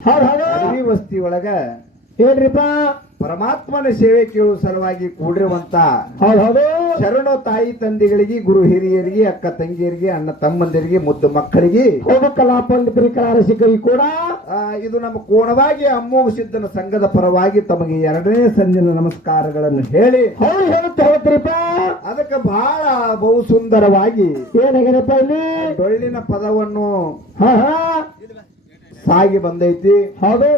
ಅಡವಿ ವಸ್ತಿ ಒಳಗ ಏನ್ರಿಪ್ಪ? ಪರಮಾತ್ಮನ ಸೇವೆ ಕೇಳುವ ಸಲುವಾಗಿ ಕೂಡಿರುವಂತ ಶರಣ ತಾಯಿ ತಂದೆಗಳಿಗೆ ಗುರು ಹಿರಿಯರಿಗೆ ಅಕ್ಕ ತಂಗಿಯರಿಗೆ ಅಣ್ಣ ತಮ್ಮಂದಿರಿಗೆ ಮುದ್ದು ಮಕ್ಕಳಿಗೆ ಕೂಡ. ಇದು ನಮ್ಮ ಕೋಣವಾಗಿ ಅಮ್ಮೋಗ ಸಿದ್ಧನ ಸಂಘದ ಪರವಾಗಿ ತಮಗೆ ಎರಡನೇ ಸಂಜಿನ ನಮಸ್ಕಾರಗಳನ್ನು ಹೇಳಿ. ಹೇಳ್ತೀರಿಪ್ಪ ಅದಕ್ಕೆ ಬಹಳ ಬಹು ಸುಂದರವಾಗಿ ಏನಾಗಿರಪ್ಪ ಇಲ್ಲಿ? ಡೊಳ್ಳಿನ ಪದವನ್ನು ಸಾಗಿ ಬಂದೈತಿ. ಹೌದು.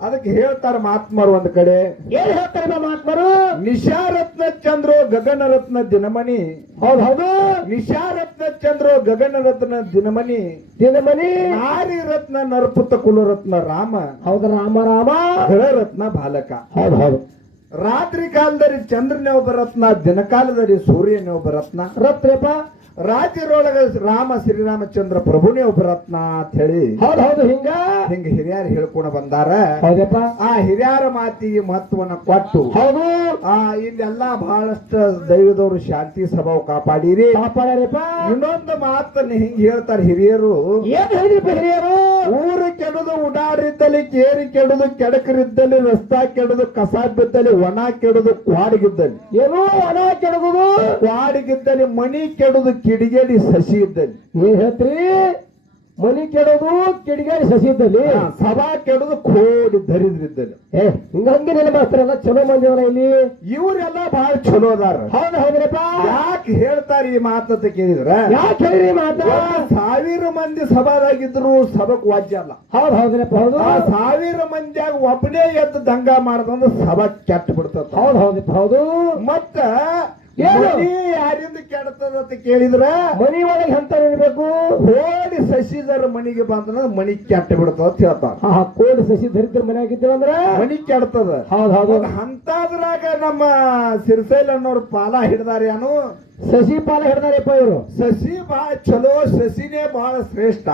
ಅದಕ್ಕೆ ಹೇಳ್ತಾರ ಮಹಾತ್ಮರು ಒಂದ್ ಕಡೆ. ಏನ್ ಹೇಳ್ತಾರೆ ಮಹಾತ್ಮರು ನಿಶಾರತ್ನ ಚಂದ್ರೋ ಗಗನ ರತ್ನ ದಿನಮಣಿ ಹೌದ್ ಹೌದು. ನಿಶಾರತ್ನ ಚಂದ್ರೋ ಗಗನ ರತ್ನ ದಿನಮಣಿ ದಿನಮನಿ. ನಾರಿ ರತ್ನ ನರಪುತ ಕುಲರತ್ನ ರಾಮ. ಹೌದು ರಾಮ ರಾಮ. ರತ್ನ ಬಾಲಕ. ಹೌದು ಹೌದು. ರಾತ್ರಿ ಕಾಲದಲ್ಲಿ ಚಂದ್ರನೇ ಒಬ್ಬ ರತ್ನ ದಿನಕಾಲದಲ್ಲಿ ಸೂರ್ಯನೇ ಒಬ್ಬ ರತ್ನ. ರತ್ನಪ್ಪ. ರಾಜ್ಯರೊಳಗ ರಾಮ ಶ್ರೀರಾಮಚಂದ್ರ ಪ್ರಭುನೇ ಒಬ್ಬ ರತ್ನ ಅಂತ ಹೇಳಿ ಹೌದು ಹೌದು ಹಿಂಗ? ಹಿಂಗ ಹಿರಿಯರು ಹೇಳ್ಕೊಂಡು ಬಂದಾರ. ಹೌದಪ್ಪ? ಆ ಹಿರಿಯರ ಮಾತಿಗೆ ಮಹತ್ವನ ಕೊಟ್ಟು ಹೌದು? ಆ ಇಲ್ಲೆಲ್ಲಾ ಬಹಳಷ್ಟು ದೈವದವರು ಶಾಂತಿ ಸ್ವಭಾವ ಕಾಪಾಡಿರಿ. ಕಾಪಾಡ್ಯಾರಪ್ಪ? ಇನ್ನೊಂದು ಮಾತನ್ನ ಹಿಂಗ ಹೇಳ್ತಾರೆ ಹಿರಿಯರು. ಏನ್ ಹೇಳಿದ್ರಪ್ಪ ಹಿರಿಯರು? ಊರು ಕೆಡದು ಉಡಾರಿದ್ದಲ್ಲಿ ಕೇರಿ ಕೆಡದು ಕೆಡಕರಿದ್ದಲ್ಲಿ ರಸ್ತಾ ಕೆಡದು ಕಸ ಬಿದ್ದಲ್ಲಿ ಒಣ ಕೆಡದು ಕ್ವಾಡಿಗಿದ್ದಲ್ಲಿ. ಏನೋ ಒಣ ಕೆಡಗುದು? ಕ್ವಾಡಿಗಿದ್ದಲ್ಲಿ ಮಣಿ ಕೆಡದು ಕಿಡಿಗೇಡಿ ಸಸಿ ಇದ್ದಲ್ಲಿ. ಏನ್ ಹೇಳ್ತೀರಿ ಮನಿ ಕೆಡೋದು ಕಿಡಿಗೇಡಿ ಸಸಿ ಇದ್ದಲ್ಲಿ. ಸಭಾ ಕೆಡೋದು ಕೋಡಿ ದರಿದ್ರಿದ್ದಲ್ಲಿ ಏ ಹಿಂಗ ಹಂಗೆ ನೆಲೆ ಮಾಡ್ತಾರಲ್ಲ ಚಲೋ ಮಂದಿ ಅವರ ಇಲ್ಲಿ? ಇವರೆಲ್ಲ ಬಹಳ ಚಲೋ ಅದಾರ. ಹೌದು ಹೌದ್ರಪ್ಪ. ಯಾಕೆ ಹೇಳ್ತಾರೆ ಈ ಮಾತಂತ ಕೇಳಿದ್ರ? ಯಾಕೆ ಹೇಳಿರಿ ಮಾತ? ಸಾವಿರ ಮಂದಿ ಸಭಾದಾಗಿದ್ರು ಸಭಕ್ ವಾಜ್ಯ ಅಲ್ಲ. ಹೌದು ಹೌದ್ರಪ್ಪ ಹೌದು. ಆ ಸಾವಿರ ಮಂದಿಯಾಗ ಒಬ್ಬನೇ ಎದ್ದು ದಂಗ ಮಾಡ್ದಂದ್ರೆ ಸಭಾ ಕೆಟ್ಟ ಬಿಡ್ತದ ಹೌದು ಹೌದಪ್ಪ ಹೌದು. ಮತ್ತ ಯಾರಿಂದ ಕೆಡ್ತದ ಅಂತ ಕೇಳಿದ್ರ ಮನಿ ಒಳಗೆ ಎಂತ ಇರ್ಬೇಕು? ಕೋಡಿ ಸಸಿದರ ಮನಿಗೆ ಬಂದ್ರ ಮನಿ ಕೆಟ್ಟ ಬಿಡ್ತದ ಅಂತ ಹೇಳ್ತಾರ. ಹಾ ಕೋಡಿ ಸಸಿ ದರಿದ್ರ ಮನೆ ಆಗಿದ್ದೀವಂದ್ರ ಮನಿ ಕೆಡ್ತದ. ಹೌದು ಹೌದು. ಅಂತದ್ರಾಗ ನಮ್ಮ ಸಿರ್ಸೈಲ್ ಅನ್ನೋರು ಪಾಲ ಹಿಡ್ದಾರ್ಯಾನು ಸಸಿ ಪಾಲ ಹಿಡ್ದಾರಪ್ಪ ಇವರು. ಸಸಿ ಬಹಳ ಚಲೋ ಸಸಿನೇ ಬಹಳ ಶ್ರೇಷ್ಠ.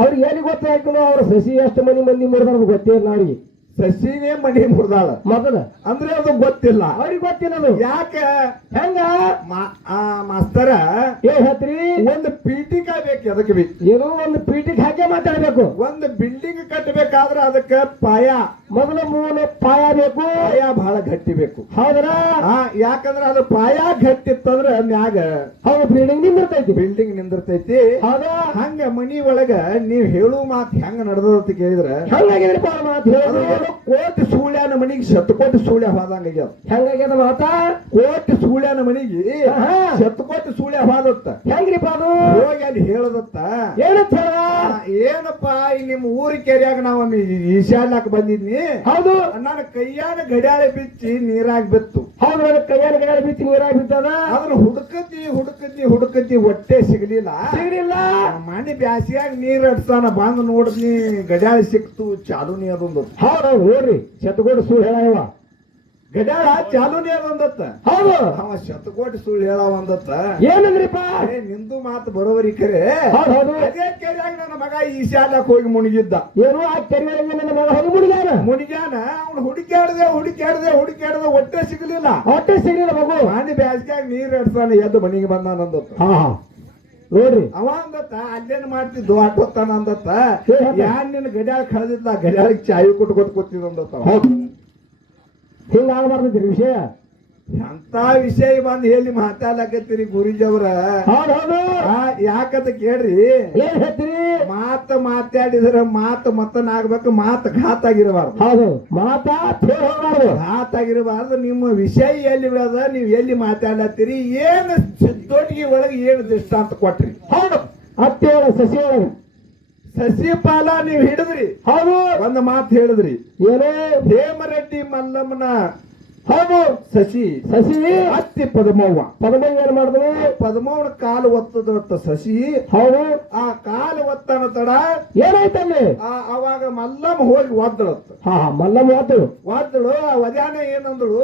ಅವ್ರಿಗೆ ಏನಿಗೆ ಗೊತ್ತಾಯ್ತು ಅವ್ರ ಸಸಿ ಎಷ್ಟು ಮನಿ ಮಂದಿ ಮುರಿದಾರ ಗೊತ್ತೇ ಇಲ್ಲ ಅವ್ರಿಗೆ. ಸಸಿನೇ ಮನಿ ಮುರಿದಾಳ. ಮೊದಲ. ಅಂದ್ರೆ ಅದು ಗೊತ್ತಿಲ್ಲ. ಅವ್ರಿಗೆ ಗೊತ್ತಿಲ್ಲ ಯಾಕ? ಹೆಂಗ? ಮಾ- ಆ ಮಾಸ್ತರ ಏ ಹೇಳ್ತೀರಿ ಒಂದು ಪೀಠಿಕ ಬೇಕು ಅದಕ್ಕೆ ಬೇಕು ಏನೋ ಒಂದು ಪೀಠಿಗೆ ಹಾಕೇ ಮಾತಾಡ್ಬೇಕು. ಒಂದು ಬಿಲ್ಡಿಂಗ್ ಕಟ್ಟಬೇಕಾದ್ರೆ ಅದಕ್ಕೆ ಪಾಯ. ಮೊದಲ ಮೂಲ ಪಾಯ ಬೇಕು ಪಾಯ ಬಹಳ ಗಟ್ಟಿ ಬೇಕು? ಹೌದ್ರ? ಯಾಕಂದ್ರೆ ಅದು ಪಾಯ ಗಟ್ಟಿ ಇತ್ತಂದ್ರ ಮ್ಯಾಗ ಹೌದು ಬಿಲ್ಡಿಂಗ್ ನಿಂದಿರ್ತೈತಿ. ಬಿಲ್ಡಿಂಗ್ ನಿಂದಿರ್ತೈತಿ. ಹೌದಾ? ಹಂಗ ಮನಿ ಒಳಗ ನೀವ್ ಹೇಳು ಮಾತ್ ಹೆಂಗ ನಡೆದಂತ ಕೇಳಿದ್ರ ಮಾತು ಕೋಟಿ ಸೂಳ್ಯಾನ ಮನಿಗೆ ಶತಕೋಟಿ ಸೂಳ್ಯ ಹೋದಂಗ ಆಗ್ಯದ. ಹೆಂಗಾಗ್ಯದ ಮಾತಾ? ಕೋಟಿ ಸೂಳ್ಯಾನ ಮನಿಗೆ ಶತ ಶತಕೋಟಿ ಸೂಳ್ಯ ಹಾದತ್ತ. ಹೆಂಗ್ರಿಪ್ಪ ಅದು? ಹೋಗಿ ಅಲ್ಲಿ ಹೇಳದತ್ತ. ಆ, ಏನಪ್ಪ ಈ ನಿಮ್ಮ ಊರಿ ಕೆರೆಯಾಗ ನಾವು ಈಶಾನ್ಯಾಕ ಬಂದಿದ್ನಿ. ಹೌದು. ನನ್ನ ಕೈಯಾನ ಗಡಿಯಾಳೆ ಬಿಚ್ಚಿ ನೀರಾಗಿ ಬಿತ್ತು. ಹೌದು ನನ್ನ ಕೈಯಾನ ಗಡಿಯಾಳೆ ಬಿಚ್ಚಿ ನೀರಾಗಿ ಬಿತ್ತದ? ಆದ್ರೆ ಹುಡುಕತಿ ಹುಡುಕತಿ ಹುಡುಕತಿ ಹೊಟ್ಟೆ ಸಿಗಲಿಲ್ಲ. ಸಿಗಲಿಲ್ಲ. ಮನೆ ಬ್ಯಾಸಿಯಾಗಿ ನೀರ್ ಅಡ್ಸಾನ ಬಂದು ನೋಡಿದ್ನಿ ಗಡಿಯಾಳ ಸಿಕ್ತು ಚಾಲೂನಿ ಅದೊಂದು. ಹೌದು ಹೋರಿ ನೋಡ್ರಿ ಶತಕೋಟಿ ಸುಳ್ಳು ಹೇಳ ಗಡಿಯಾಳ ಚಾಲೂನಿ ಅದೊಂದತ್ತ ಹೌದು. ಅವ ಶತಕೋಟಿ ಸುಳ್ಳು ಹೇಳ ಒಂದತ್ತ. ಏನಂದ್ರಿಪ್ಪ? ಏ ನಿಂದು ಮಾತು ಬರೋವರಿ ಕರೆ ಹೌದು ಹೌದು. ಅದೇ ಕೆರೆಯಾಗ ನನ್ನ ಮಗ ಈಶಾಡ್ಲಾಕ್ ಹೋಗಿ ಮುಣಿಗಿದ್ದ. ಏನು ಆ ಕೆರೆಯಾಗ ನನ್ನ ಮಗ ಹೋಗಿ ಮುಣಿಗ್ಯಾನ? ಮುಣಿಗ್ಯಾನ? ಅವ್ನು ಹುಡುಕ್ಯಾಡ್ದೆ ಹುಡುಕ್ಯಾಡ್ದೆ ಹುಡುಕ್ಯಾಡ್ದೆ ಹೊಟ್ಟೆ ಸಿಗಲಿಲ್ಲ. ಹೊಟ್ಟೆ ಸಿಗಲಿಲ್ಲ ಮಗು. ಮಾನಿ ಬ್ಯಾಸ್ಗ್ಯಾಗ ನೀರ್ ಎಡ್ಸಾನ ಎದ್ದು ಮನೆಗೆ ಬಂದಾನಂದತ್ತ ಹಾ ಹಾ. ನೋಡ್ರಿ. ಅವ ಅಂದತ್ತ ಅಲ್ಲೇನ್ ಮಾಡ್ತಿದ್ದು ಆಟೋತ್ತಾನ ಅಂದತ್ತ. ಯಾರ ನಿನ್ ಯಾನ್ ನಿನ್ನ ಗಡಿಯಾಳ ಕಳೆದಿದ್ದ ಗಡಿಯಾಳಿಗೆ ಚಾಯಿ ಕೊಟ್ಟು ಕೊಟ್ಟು ಕೂತಿದ್ ಅಂದತ್ತ ವಿಷಯ? ಎಂತ ವಿಷಯ ಬಂದು ಹೇಳಿ ಮಾತಾಡ್ಲಕತ್ತೀರಿ ಆ, ಯಾಕಂತ ಕೇಳ್ರಿ? ಏನ್ ಹೇಳ್ತೀರಿ? ಮಾತ ಮಾತಾಡಿದ್ರ ಮಾತು ಮತ್ತನಾಗ್ಬೇಕು ಮಾತು ಘಾತ್ ಆಗಿರಬಾರ್ದು ಹೌದು. ಮಾತಾ ಘಾತ್ ಆಗಿರಬಾರ್ದು ನಿಮ್ಮ ವಿಷಯ ಎಲ್ಲಿ ಅದ ನೀವು ಎಲ್ಲಿ ಮಾತಾಡತ್ತೀರಿ ಏನು ಸಿದ್ದೋಟಿಗೆ ಒಳಗೆ ಏನು ದೃಷ್ಟಾಂತ ಕೊಟ್ರಿ? ಹೌದು. ಅತ್ತೆ ಒಳಗೆ ಸಸಿ ಒಳಗೆ ಸಸಿ ಪಾಲ ನೀವು ಹಿಡಿದ್ರಿ. ಹೌದು. ಒಂದು ಮಾತು ಹೇಳಿದ್ರಿ. ಏನೇ? ಹೇಮರೆಡ್ಡಿ ಮಲ್ಲಮ್ಮನ ಹೌದು. ಸಸಿ. ಸಸಿ? ಅತ್ತಿ ಪದ್ಮವ್ವ. ಪದ್ಮವ್ವ ಏನ್ ಮಾಡಿದ್ರು ಪದ್ಮವ್ವನ ಕಾಲು ಒತ್ತದ ಸಸಿ. ಹೌದು. ಆ ಕಾಲು ಒತ್ತನ ತಡ ಏನಾಯ್ತಲ್ಲಿ? ಆ ಅವಾಗ ಮಲ್ಲಮ್ಮ ಹೋಗಿ ಒದ್ದಳತ್ತ. ಹಾ ಹಾ ಮಲ್ಲಮ್ಮ ಒದ್ದಳು. ಒದ್ದಳು ಆ ವದ್ಯಾನ ಏನಂದಳು?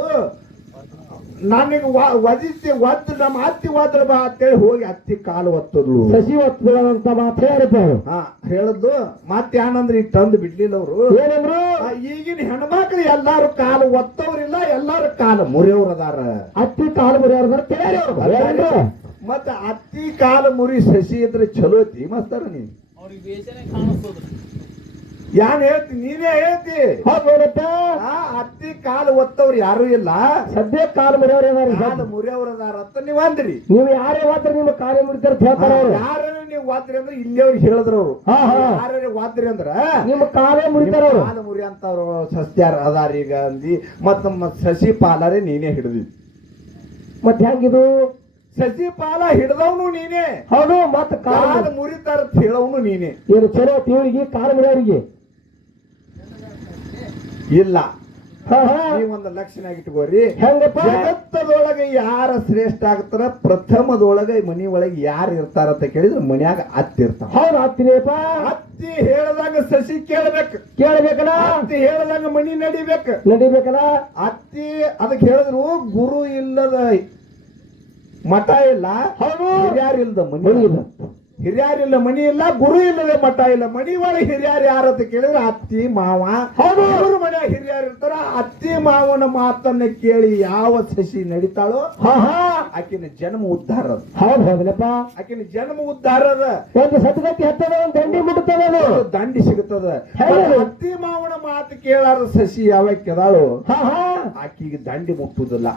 ನನಗೆ ವದಿಸಿ ಒದ್ದು ನಮ್ಮ ಅತ್ತಿ ಒದ್ರ ಬಾ ಅಂತೇಳಿ ಹೋಗಿ ಅತ್ತಿ ಕಾಲು ಒತ್ತದ್ಲು. ಸಸಿ ಒತ್ತದಂತ ಮಾತು ಅವ್ರು ಹಾ ಹೇಳದ್ದು ಮತ್ತೆ ಏನಂದ್ರೆ ಈಗ ತಂದು ಬಿಡ್ಲಿಲ್ಲ ಅವರು ಏನಂದ್ರು ಈಗಿನ ಹೆಣ್ಮಕ್ಳು ಎಲ್ಲಾರು ಕಾಲು ಒತ್ತವ್ರಿಲ್ಲ ಎಲ್ಲಾರು ಕಾಲು ಮುರಿಯವ್ರ ಅದಾರ ಅತ್ತಿ ಕಾಲು ಮುರಿಯವ್ರ ಕೇಳಿ ಮತ್ತೆ ಮತ್ತ ಅತ್ತಿ ಕಾಲು ಮುರಿ ಸಸಿ ಇದ್ರೆ ಚಲೋ ಐತಿ ಮಸ್ತಾರ ನೀ ಅವ್ರಿಗೆ ಬೇಸರ ಕಾಣಿಸ್ತದ. ಯಾನ್ ಹೇಳ್ತಿ? ನೀನೇ ಹೇಳ್ತಿ? ಹೌದಪ್ಪ ಅತ್ತಿ ಕಾಲು ಒತ್ತವ್ರು ಯಾರು ಇಲ್ಲ. ಸದ್ಯ ಕಾಲು ಮುರಿಯವ್ರ ಅದಾರಿ ಕಾಲು ಮುರಿಯವ್ರದಾರ ಅಂತ ನೀವ್ ಅಂದ್ರಿ. ನೀವು ಯಾರೇ ಹೋದ್ರೆ ನಿಮ್ಮ ಕಾರ್ಯ ಮುರಿತಾರ ಹೇಳ್ತಾರ ಅವ್ರು. ಯಾರ ನೀವು ವಾದ್ರಿ ಅಂದ್ರೆ ಇಲ್ಲಿಯವ್ರಿಗೆ ಹೇಳಿದ್ರು ಅವ್ರು. ಯಾರ ವಾದ್ರಿ ಅಂದ್ರ ನಿಮ್ಮ ಕಾಲೇ ಮುರಿತಾರ ಅವ್ರು. ಕಾಲು ಮುರಿ ಅಂತವ್ರು ಸಸ್ಯಾರ ಅದಾರ ಈಗ ಅಂದಿ. ಮತ್ತ ಮ- ಸಸಿ ಪಾಲರೇ ನೀನೇ ಹಿಡಿದಿ. ಮತ್ತೆ ಹೆಂಗಿದು? ಸಸಿ ಪಾಲ ಹಿಡ್ದವ್ನು ನೀನೇ. ಹೌದು ಮತ್ತ ಕಾಲು ಮುರಿತಾರ ಹೇಳವನು ಹೇಳವ್ನು ನೀನೇ. ಏನು ಚಲೋ ತಿಳಿಗಿ ಕಾಲು ಮುರಿಯವ್ರಿಗೆ ಇಲ್ಲ. ನೀವೊಂದು ಲಕ್ಷಣ ಇಟ್ಕೋರಿ. ಹೆಂಗಪ್ಪ? ಜಗತ್ತದೊಳಗೆ ಯಾರ ಶ್ರೇಷ್ಠ ಆಗ್ತಾರ? ಪ್ರಥಮದೊಳಗೆ ಮನಿ ಒಳಗೆ ಯಾರು ಇರ್ತಾರ ಅಂತ ಕೇಳಿದ್ರೆ ಮನ್ಯಾಗ ಅತ್ತಿ ಇರ್ತಾವ. ಹೌದು ಹತ್ತಿನೇಪ ಅತ್ತಿ ಹೇಳದಾಗ ಸಸಿ ಕೇಳ್ಬೇಕು. ಕೇಳ್ಬೇಕಲ್ಲ? ಅತ್ತಿ ಹೇಳದಾಗ ಮನಿ ನಡಿಬೇಕು. ನಡಿಬೇಕಲ್ಲ? ಅತ್ತಿ ಅದಕ್ಕೆ ಹೇಳಿದ್ರು ಗುರು ಇಲ್ಲದ ಮಠ ಇಲ್ಲ ಹೌದು. ಯಾರು ಮನಿ ಮನಿ ಇಲ್ಲ. ಹಿರಿಯಾರಿಲ್ಲ ಮಣಿ ಇಲ್ಲ ಗುರು ಇಲ್ಲದೆ ಮಠ ಇಲ್ಲ. ಮಣಿ ಒಳಗೆ ಹಿರಿಯಾರು ಯಾರತ್ತ ಕೇಳಿದ್ರೆ ಅತ್ತಿ ಮಾವ. ಹೌದು. ಮನೆಯ ಹಿರಿಯಾರು ಇರ್ತಾರ. ಅತ್ತಿ ಮಾವನ ಮಾತನ್ನ ಕೇಳಿ ಯಾವ ಸಸಿ ನಡೀತಾಳೋ ಹಾ ಹಾ. ಆಕಿನ ಜನ್ಮ ಉದ್ಧಾರ ಹೌದು ಹೌದಪ್ಪ. ಆಕಿನ ಜನ್ಮ ಉದ್ಧಾರ ಒಂದು ಸತಗತಿ ಹತ್ತದ ಒಂದು ದಂಡಿ ಮುಟ್ತದ ಅದು. ದಂಡಿ ಸಿಗುತ್ತದ. ಅತ್ತಿ ಮಾವನ ಮಾತು ಕೇಳಾರ ಸಸಿ ಯಾವ ಕೆದಾಳು ಹಾ ಹಾ. ಆಕಿಗೆ ದಂಡಿ ಮುಟ್ಟುದಿಲ್ಲ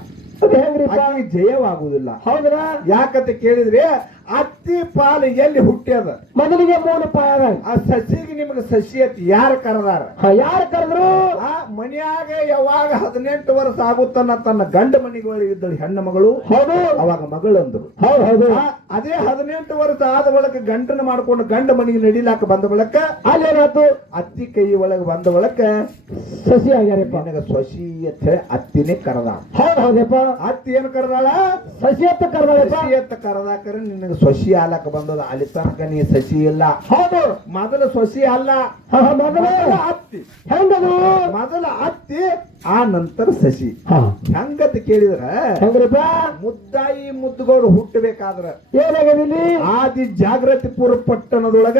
ಜಯವಾಗುವುದಿಲ್ಲ. ಹೌದ್ರ? ಯಾಕಂತ ಕೇಳಿದ್ರೆ ಅತ್ತಿ ಪಾಲು ಎಲ್ಲಿ ಹುಟ್ಟ್ಯದ ಮೊದಲಿಗೆ ಮೂಲ ಪಾಯದ ಆ ಸಸಿಗೆ ನಿಮಗೆ ಸಸಿ ಅತ್ ಯಾರು ಕರೆದಾರ? ಯಾರು ಕರೆದ್ರು? ಆ ಮನ್ಯಾಗ ಯಾವಾಗ ಹದಿನೆಂಟು ವರ್ಷ ಆಗುತ್ತನ್ನ ತನ್ನ ಗಂಡ ಮನೆಗಳಿಗೆ ಇದ್ದಳು ಹೆಣ್ಣು ಮಗಳು. ಹೌದು. ಅವಾಗ ಮಗಳಂದ್ರು ಹೌದು ಹೌದು. ಅದೇ ಹದಿನೆಂಟು ವರ್ಷ ಆದ ಒಳಗೆ ಗಂಡನ ಮಾಡ್ಕೊಂಡು ಗಂಡ ಮನೆಗೆ ನಡಿಲಾಕ ಬಂದ ಬಳಕ ಅಲ್ಲೇನಾಯ್ತು? ಅತ್ತಿ ಕೈ ಒಳಗೆ ಬಂದ ಬಳಕ ಸಸಿ ಆಗ್ಯಾರಪ್ಪ. ನನಗೆ ಸಸಿ ಅಂತ ಅತ್ತಿನೇ ಕರೆದ ಹೌದು ಹೌದಪ್ಪ ಅತ್ತಿ ಏನು ಕರೆದಾಳ? ಸಸಿ ಅಂತ ಸಸಿ ಅಂತ ಕರೆದಾಕರೆ ನಿನಗೆ ಸೊಸಿ ಬಂದದ ಅಲ್ಲಿ ತನಕ ನೀ ಸಸಿ ಇಲ್ಲ. ಹೌದು. ಮೊದಲ ಸೊಸಿ ಅಲ್ಲ. ಹಾ ಹಾ ಮೊದಲ. ಮೊದಲ ಅತ್ತಿ. ಹೆಂಗದು? ಮೊದಲ ಅತ್ತಿ ಆ ನಂತರ ಸಸಿ. ಹಾ. ಹಂಗಂತ ಕೇಳಿದ್ರ? ಹೆಂಗ್ರಿಪ್ಪ ಮುದ್ದಾಯಿ ಮುದ್ದುಗೌಡ ಹುಟ್ಟಬೇಕಾದ್ರ. ಏನಾಗ್ಯದ ಆದಿ ಆದಿ ಜಾಗೃತಿಪುರ ಪಟ್ಟಣದೊಳಗ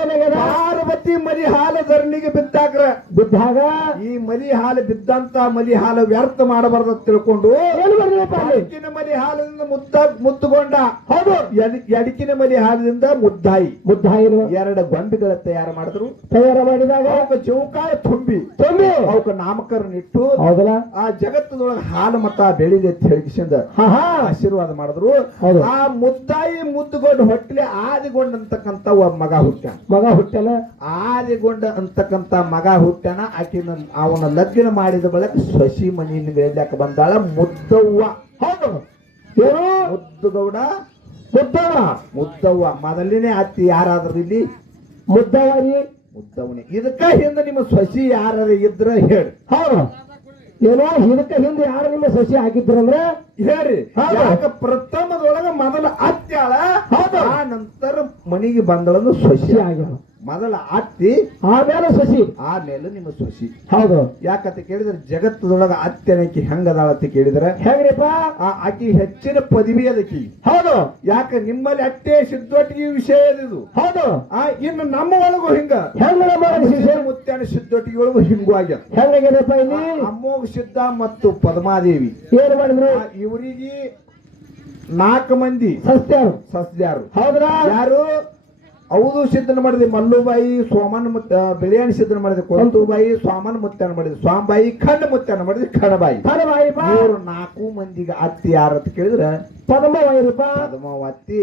ಏನಾಗ್ಯದ? ಪಾರ್ವತಿ ಮರಿ ಹಾಲ ಧರಣಿಗೆ ಬಿದ್ದಾಗ್ರ. ಬಿದ್ದಾಗ? ಈ ಮರಿ ಹಾಲು ಬಿದ್ದಂತ ಮರಿ ಹಾಲು ವ್ಯರ್ಥ ಮಾಡಬಾರ್ದು ಅಂತ ತಿಳ್ಕೊಂಡು ಎಡಕಿನ ಮರಿ ಹಾಲಿನಿಂದ ಮುದ್ದ ಮುದ್ದುಗೊಂಡ ಹೌದು. ಎಡ್- ಎಡಕಿನ ಮರಿ ಹಾಲದಿಂದ ಮುದ್ದಾಯಿ. ಮುದ್ದಾಯಿನ ಎರಡು ಗೊಂಬೆಗಳ ತಯಾರು ಮಾಡಿದ್ರು. ತಯಾರ ಮಾಡಿದಾಗ ಅವಕ್ಕೆ ಚೌಕಾಯ ತುಂಬಿ. ತುಂಬಿ. ಅವಕ ನಾಮಕರಣ ಇಟ್ಟು ಹೌದಲ್ಲ? ಆ ಜಗತ್ತದೊಳಗೆ ಹಾಲು ಮತ್ತ ಬೆಳಿದೆ ಅಂತ ಹಾ ಆಶೀರ್ವಾದ ಮಾಡಿದ್ರು. ಆ ಮುದ್ದಾಯಿ ಮುದ್ದುಗೊಂಡು ಹೊಟ್ಟಲೆ ಆದಿಗೊಂಡ ಅಂತಕ್ಕಂತ ಒಬ್ಬ ಮಗ ಹುಟ್ಟ ಮಗ ಹುಟ್ಟಲ ಆದಿಗೊಂಡ ಅಂತಕ್ಕಂತ ಮಗ ಹುಟ್ಟನ ಆಕಿನ ಅವನ ಲಗ್ನ ಮಾಡಿದ ಬಳಿಕ ಸಸಿ ಮನಿಯಿಂದ ಬಂದಾಳ. ಬಂದಾಳ ಮುದ್ದವ್ವ. ಹೌದು. ಏನು ಮುದ್ದುಗೌಡ. ಮುದ್ದವ್ವ. ಮುದ್ದವ್ವ. ಮೊದಲನೇ ಅತ್ತಿ ಯಾರಾದ್ರೂ ಇಲ್ಲಿ ಮುದ್ದವರಿ ಮುದ್ದವನೇ. ಇದಕ್ಕ ಹಿಂದೆ ನಿಮ್ಮ ಸಸಿ ಯಾರು ಇದ್ರ ಹೇಳಿ. ಹೌದು. ಏನೋ ಇದಕ್ಕ ಹಿಂದೆ ಯಾರು ನಿಮ್ಮ ಸಸಿ ಹಾಕಿದ್ರಂದ್ರೆ ಹೇಳ್ರಿ. ಯಾಕ ಪ್ರಥಮದೊಳಗ ಮೊದಲ ಅತ್ಯಾಳ ಹೌದು. ಆ ನಂತರ ಮನೆಗೆ ಬಂದಳನ್ನು ಸಸಿ ಆಗ್ಯಾವ ಮೊದಲ ಅತ್ತಿ ಆಮೇಲೆ ಸಸಿ. ಆಮೇಲೆ ನಿಮ್ಮ ಸೊಸಿ. ಹೌದು. ಯಾಕಂತ ಕೇಳಿದ್ರೆ ಜಗತ್ತದೊಳಗ ಅತ್ಯನಕಿ ಹೆಂಗದಾಳ ಅಂತ ಕೇಳಿದ್ರೆ ಹೇಗ್ರಿಪ್ಪ? ಆ ಅಕಿ ಹೆಚ್ಚಿನ ಪದವಿ ಅದಕಿ ಹೌದು. ಯಾಕ ನಿಮ್ಮಲ್ಲಿ ಅಟ್ಟೆ ಸಿದ್ಧೊಟ್ಟಿಗೆ ವಿಷಯ ಇದು? ಹೌದು. ಆ ಇನ್ನು ನಮ್ಮ ಒಳಗೂ ಹಿಂಗ. ಮುತ್ತಾನ ಸಿದ್ದೊಟ್ಟಿಗೆ ಒಳಗೂ ಹಿಂಗೂ ಆಗ್ಯದ. ಹೆಂಗಾಗ್ಯದಪ್ಪ ಇಲ್ಲಿ? ಅಮ್ಮೋಗ ಸಿದ್ಧ ಮತ್ತು ಪದ್ಮಾದೇವಿ. ಏನ್ ಮಾಡಿದ್ರು? ಇವರಿಗೆ ನಾಲ್ಕು ಮಂದಿ. ಸಸ್ಯಾರು. ಸಸ್ಯಾರು. ಹೌದ್ರ? ಯಾರು? ಹೌದು ಸಿದ್ಧನ ಮಾಡಿದೆ ಮಲ್ಲುಬಾಯಿ ಸೋಮನ್ ಮುತ್ತ ಬಿಳಿಯಣ್ಣ ಸಿದ್ಧನ ಮಾಡಿದೆ ಕೊಲಂತುಬಾಯಿ ಸ್ವಾಮನ್ ಮುತ್ತನ ಮಾಡಿದೆ ಸ್ವಾಮಬಾಯಿ ಖಂಡ ಮುತ್ತನ ಮಾಡಿದೆ ಖಣಬಾಯಿ ಬಾಯಿಪ್ಪ ಮೂರು ನಾಲ್ಕು ಮಂದಿಗೆ ಅತ್ತಿ ಯಾರು ಅಂತ ಕೇಳಿದ್ರೆ ಪದಮ ವೈರಪ್ಪ ಪದ್ಮಾವ ಅತ್ತಿ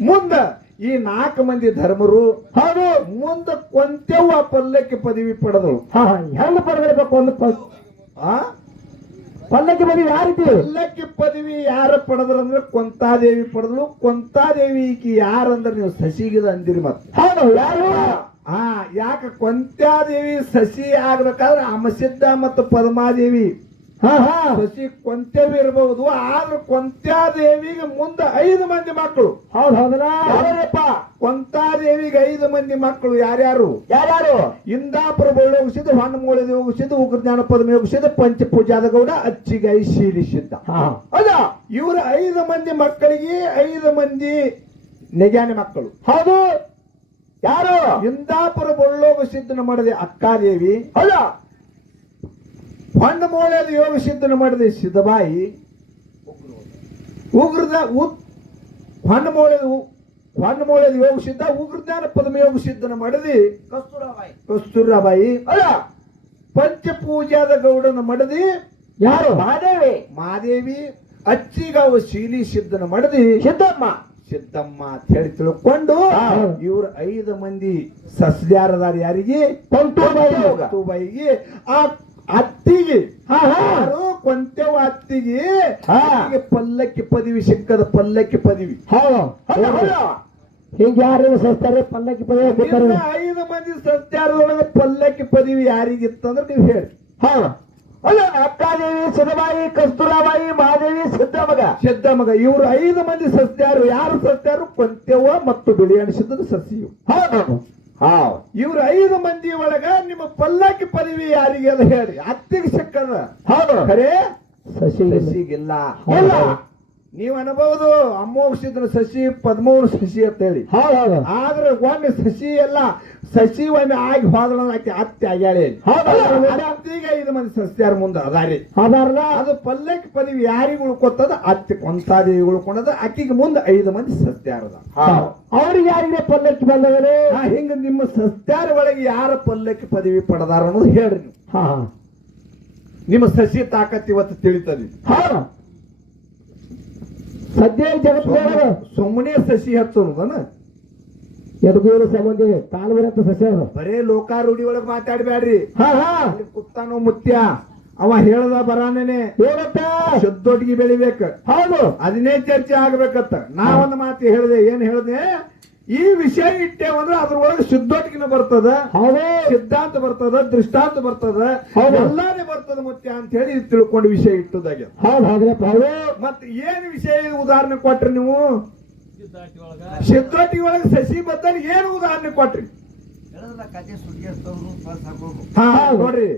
ಮುಂದ ಈ ನಾಲ್ಕು ಮಂದಿ ಧರ್ಮರು ಹೌದು. ಮುಂದ ಕೊಂತೆವ್ವ ಪಲ್ಲಕ್ಕೆ ಪದವಿ ಪಡೆದಳು. ಹೆಂಗ ಪಡೆದಿರ್ಬೇಕು ಒಂದು ಪದ ಆ? ಪಲ್ಲಕ್ಕಿ ಪದವಿ ಯಾವ ರೀತಿ? ಪಲ್ಲಕ್ಕಿ ಪದವಿ ಯಾರ ಪಡೆದ್ರು ಅಂದ್ರೆ ಕೊಂತಾದೇವಿ ಪಡೆದ್ಲು ಕೊಂತಾದೇವಿ ಈಕಿ ಯಾರಂದ್ರೆ ನೀವು ಸಸಿಗಿದ ಅಂದಿರಿ ಮತ್ತೆ. ಹೌದು ಯಾರು? ಹಾ ಯಾಕ ಕೊಂತ್ಯಾದೇವಿ ಸಸಿ ಆಗ್ಬೇಕಾದ್ರೆ ಅಮಸಿದ್ಧ ಮತ್ತು ಪದ್ಮಾದೇವಿ. ಸಸಿ ಕೊಂತ್ಯವಿ ಇರಬಹುದು ಆದ್ರೆ ಕೊಂತ್ಯಾದೇವಿಗೆ ಮುಂದೆ ಐದು ಮಂದಿ ಮಕ್ಕಳು. ಹೌದು ಕೊಂತಾ ಕೊಂತಾದೇವಿಗೆ ಐದು ಮಂದಿ ಮಕ್ಕಳು ಯಾರ್ಯಾರು? ಯಾರ್ಯಾರು? ಇಂದಾಪುರ ಹಣ್ಣು ಹೊನ್ನಮೂಳೆ ಹೋಗಿಸಿದ ಉಗ್ರ ಜ್ಞಾನಪದ ಹೋಗಿಸಿದ ಪಂಚಪೂಜಾದ ಗೌಡ ಅಚ್ಚಿಗೈ ಶೀಲಿಸಿದ್ದ ಅದ ಇವರ ಐದು ಮಂದಿ ಮಕ್ಕಳಿಗೆ ಐದು ಮಂದಿ ನಿಜಾನಿ ಮಕ್ಕಳು. ಹೌದು. ಯಾರು? ಇಂದಾಪುರ ಬಳ್ಳೋಗ ಸಿದ್ಧನ ಮಾಡಿದೆ ಅಕ್ಕಾದೇವಿ. ಹೌದ ಹೊನ್ನಮೂಳೆದ ಯೋಗ ಸಿದ್ಧನ ಮಾಡಿದೆ ಸಿದ್ಧಬಾಯಿ ಉಗ್ರದ ಉ ಹೊನ್ನಮೂಳೆದ ಹೊನ್ನಮೂಳದ ಯೋಗ ಸಿದ್ಧ ಉಗ್ರಜ್ಞಾನ ಪದ್ಮ ಯೋಗ ಸಿದ್ಧನ ಮಡದಿ. ಕಸ್ತೂರಬಾಯಿ. ಕಸ್ತೂರಾಬಾಯಿ. ಅಲ್ಲ ಪಂಚಪೂಜಾದ ಗೌಡನ ಮಡದಿ. ಯಾರು? ಮಹಾದೇವಿ ಮಾದೇವಿ ಅಚ್ಚಿಗಾವ ಶೀಲಿ ಸಿದ್ಧನ ಮಡದಿ. ಸಿದ್ದಮ್ಮ. ಸಿದ್ದಮ್ಮ ಅಂತ ಹೇಳಿ ತಿಳ್ಕೊಂಡು. ಇವ್ರ ಐದು ಮಂದಿ ಸಸ್ಯಾರದಾರ ಯಾರಿಗೆ? ಪಂಟುಬಾಯಿ. ಪಂಟುಬಾಯಿಗೆ. ಆ ಅತ್ತಿಗೆ. ಹಾ ಹಾ. ಯಾರು ಕೊಂತೆವ ಅತ್ತಿಗೆ ಪಲ್ಲಕ್ಕಿ ಪದವಿ ಸಿಕ್ಕದ ಪಲ್ಲಕ್ಕಿ ಪದವಿ. ಹಿಂಗ ಯಾರು ಸಸ್ತಾರೆ ಪಲ್ಲಕ್ಕಿ ಪದವಿ ಐದು ಮಂದಿ ಸಸ್ತಾರದೊಳಗೆ ಪಲ್ಲಕ್ಕಿ ಪದವಿ ಯಾರಿಗಿತ್ತಂದ್ರೆ ನೀವು ಹೇಳಿ ಹಾ ಅಲ್ಲ ಅಕ್ಕಾದೇವಿ ಸಿದ್ದಬಾಯಿ ಕಸ್ತೂರಾಬಾಯಿ ಮಹಾದೇವಿ ಸಿದ್ದಮಗ. ಸಿದ್ದಮಗ. ಇವರು ಇವ್ರು ಐದು ಮಂದಿ ಸಸ್ಯಾರು ಯಾರು ಸಸ್ಯಾರು ಕೊಂತೆವ ಮತ್ತು ಬಿಳಿ ಅನಿಸಿದ ಸಸಿಯು. ಹೌದು. ಹೌದು ಇವ್ರ ಐದು ಮಂದಿ ಒಳಗ ನಿಮ್ಮ ಪಲ್ಲಕ್ಕಿ ಪದವಿ ಯಾರಿಗೆ ಹೇಳಿ ಅತ್ತಿಗೆ ಸಿಕ್ಕದ ಹೌದು. ಖರೆ? ಸಸಿ ಸಸಿಗಿಲ್ಲ. ಇಲ್ಲ. ನೀವು ಅನ್ಬಹುದು ಅಮೋಘಸಿದ್ರ ಸಸಿ ಪದ್ಮೂರು ಸಸಿ ಅಂತ ಹೇಳಿ ಆದ್ರೆ ಒಮ್ಮೆ ಸಸಿ ಎಲ್ಲ ಸಸಿ ಒಮ್ಮೆ ಆಗಿ ಹೋದಳ ಆಕೆ ಅತ್ತೆ ಆಗ್ಯಾಳೆ ಐದು ಮಂದಿ ಸಸ್ಯಾರ ಮುಂದೆ ಅದಾರಿ. ಅದಾರಲ್ಲ ಅದು ಪಲ್ಲಕ್ಕಿ ಪದವಿ ಯಾರಿಗೆ ಉಳ್ಕೊತದ ಅತ್ತೆ ಕೊಂತಾದೇವಿ ಉಳ್ಕೊಂಡದ. ಆಕಿಗೆ ಮುಂದೆ ಐದು ಮಂದಿ ಸಸ್ಯಾರದ ಅವ್ರಿಗೆ ಯಾರಿಗೆ ಪಲ್ಲಕ್ಕಿ ಬಂದವರು? ಹಿಂಗ ನಿಮ್ಮ ಸಸ್ಯಾರ ಒಳಗೆ ಯಾರ ಪಲ್ಲಕ್ಕಿ ಪದವಿ ಪಡೆದಾರ ಅನ್ನೋದು ಹೇಳ್ರಿ ನೀವು. ಹಾ ಹಾ. ನಿಮ್ಮ ಸಸಿ ತಾಕತ್ ಇವತ್ತು ತಿಳಿತದೆ. ಸದ್ಯ ಜಗತ್ತಿನ ಸುಮ್ಮನೆ ಸಸಿ ಹಚ್ಚೋದನ ಎದುಗುರು ಸಂಬಂಧಿ ಕಾಲು ಬರತ್ತ ಸಸಿ ಅವರು ಬರೇ ಲೋಕಾರೂಢಿ ಒಳಗೆ ಮಾತಾಡ್ಬ್ಯಾಡ್ರಿ. ಹಾ ಹಾ. ಕುತ್ತಾನೋ ಮುತ್ಯ. ಅವ ಹೇಳದ ಬರಾನೇನೆ. ಹೇಳತ್ತ ಶುದ್ಧೊಟ್ಟಿಗೆ ಬೆಳಿಬೇಕು. ಹೌದು. ಅದನ್ನೇ ಚರ್ಚೆ ಆಗ್ಬೇಕತ್ತ. ಒಂದು ಮಾತು ಹೇಳಿದೆ ಏನ್ ಹೇಳಿದೆ? ಈ ವಿಷಯ ಇಟ್ಟೇವಂದ್ರೆ ಅದ್ರೊಳಗೆ ಶುದ್ಧೊಟ್ಟಿಗೆನ ಬರ್ತದ ಹೌದು. ಸಿದ್ಧಾಂತ ಬರ್ತದ ದೃಷ್ಟಾಂತ ಬರ್ತದ. ಎಲ್ಲಾನೇ ಬರ್ತದ ಮತ್ತೆ ಅಂತ ಹೇಳಿ ತಿಳ್ಕೊಂಡು ವಿಷಯ ಇಟ್ಟದಾಗೆ ಹೌದು ಹೌದ್ರಪ್ಪ ಹೌದು. ಮತ್ ಏನ್ ವಿಷಯ ಉದಾಹರಣೆ ಕೊಟ್ರಿ ನೀವು? ಸಿದ್ಧೊಟ್ಟಿಗೆ ಒಳಗೆ ಸಸಿ ಬದ್ದಲ್ಲಿ ಏನು ಉದಾಹರಣೆ ಕೊಟ್ರಿ? ಹಾ ನೋಡ್ರಿ.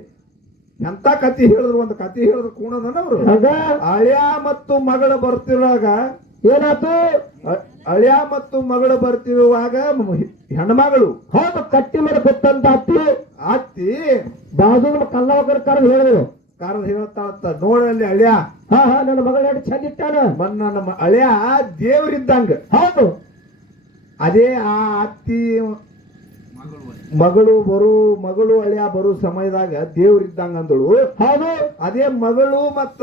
ಎಂತ ಕತಿ ಹೇಳಿದ್ರು ಒಂದು ಕತಿ ಹೇಳಿದ್ರು ಕೂಣದನ ಅವ್ರು. ಹಂಗ ಅಳಿಯ ಮತ್ತು ಮಗಳ ಬರ್ತಿರುವಾಗ ಏನಾತು ಅ- ಅಳಿಯ ಮತ್ತು ಮಗಳು ಬರ್ತಿರುವಾಗ ಹೆಣ್ಮಗಳು. ಹೌದು ಕಟ್ಟಿ ಮೇಲೆ ಗೊತ್ತಂತ ಅತ್ತಿ. ಅತ್ತಿ? ಬಾಜು ಕಲ್ಲವಕರ ಕಾರಣ ಹೇಳಿದ್ರು ಕಾರದ ಹೇಳ್ತಾಳತ್ತ ನೋಡಲ್ಲಿ ಅಳಿಯ. ಹಾ ಹಾ ನನ್ನ ಮಗಳ ಎರಡು ಚಂದ ಇಟ್ಟಾನ. ಮನ್ನ ನಮ್ಮ ಅಳಿಯ ದೇವರಿದ್ದಂಗ. ಹೌದು. ಅದೇ ಆ ಅತ್ತಿ ಮಗಳು ಬರು ಮಗಳು ಅಳಿಯ ಬರು ಸಮಯದಾಗ ದೇವ್ರಿದ್ದಂಗ ಅಂದಳು. ಹೌದು. ಅದೇ ಮಗಳು ಮತ್ತ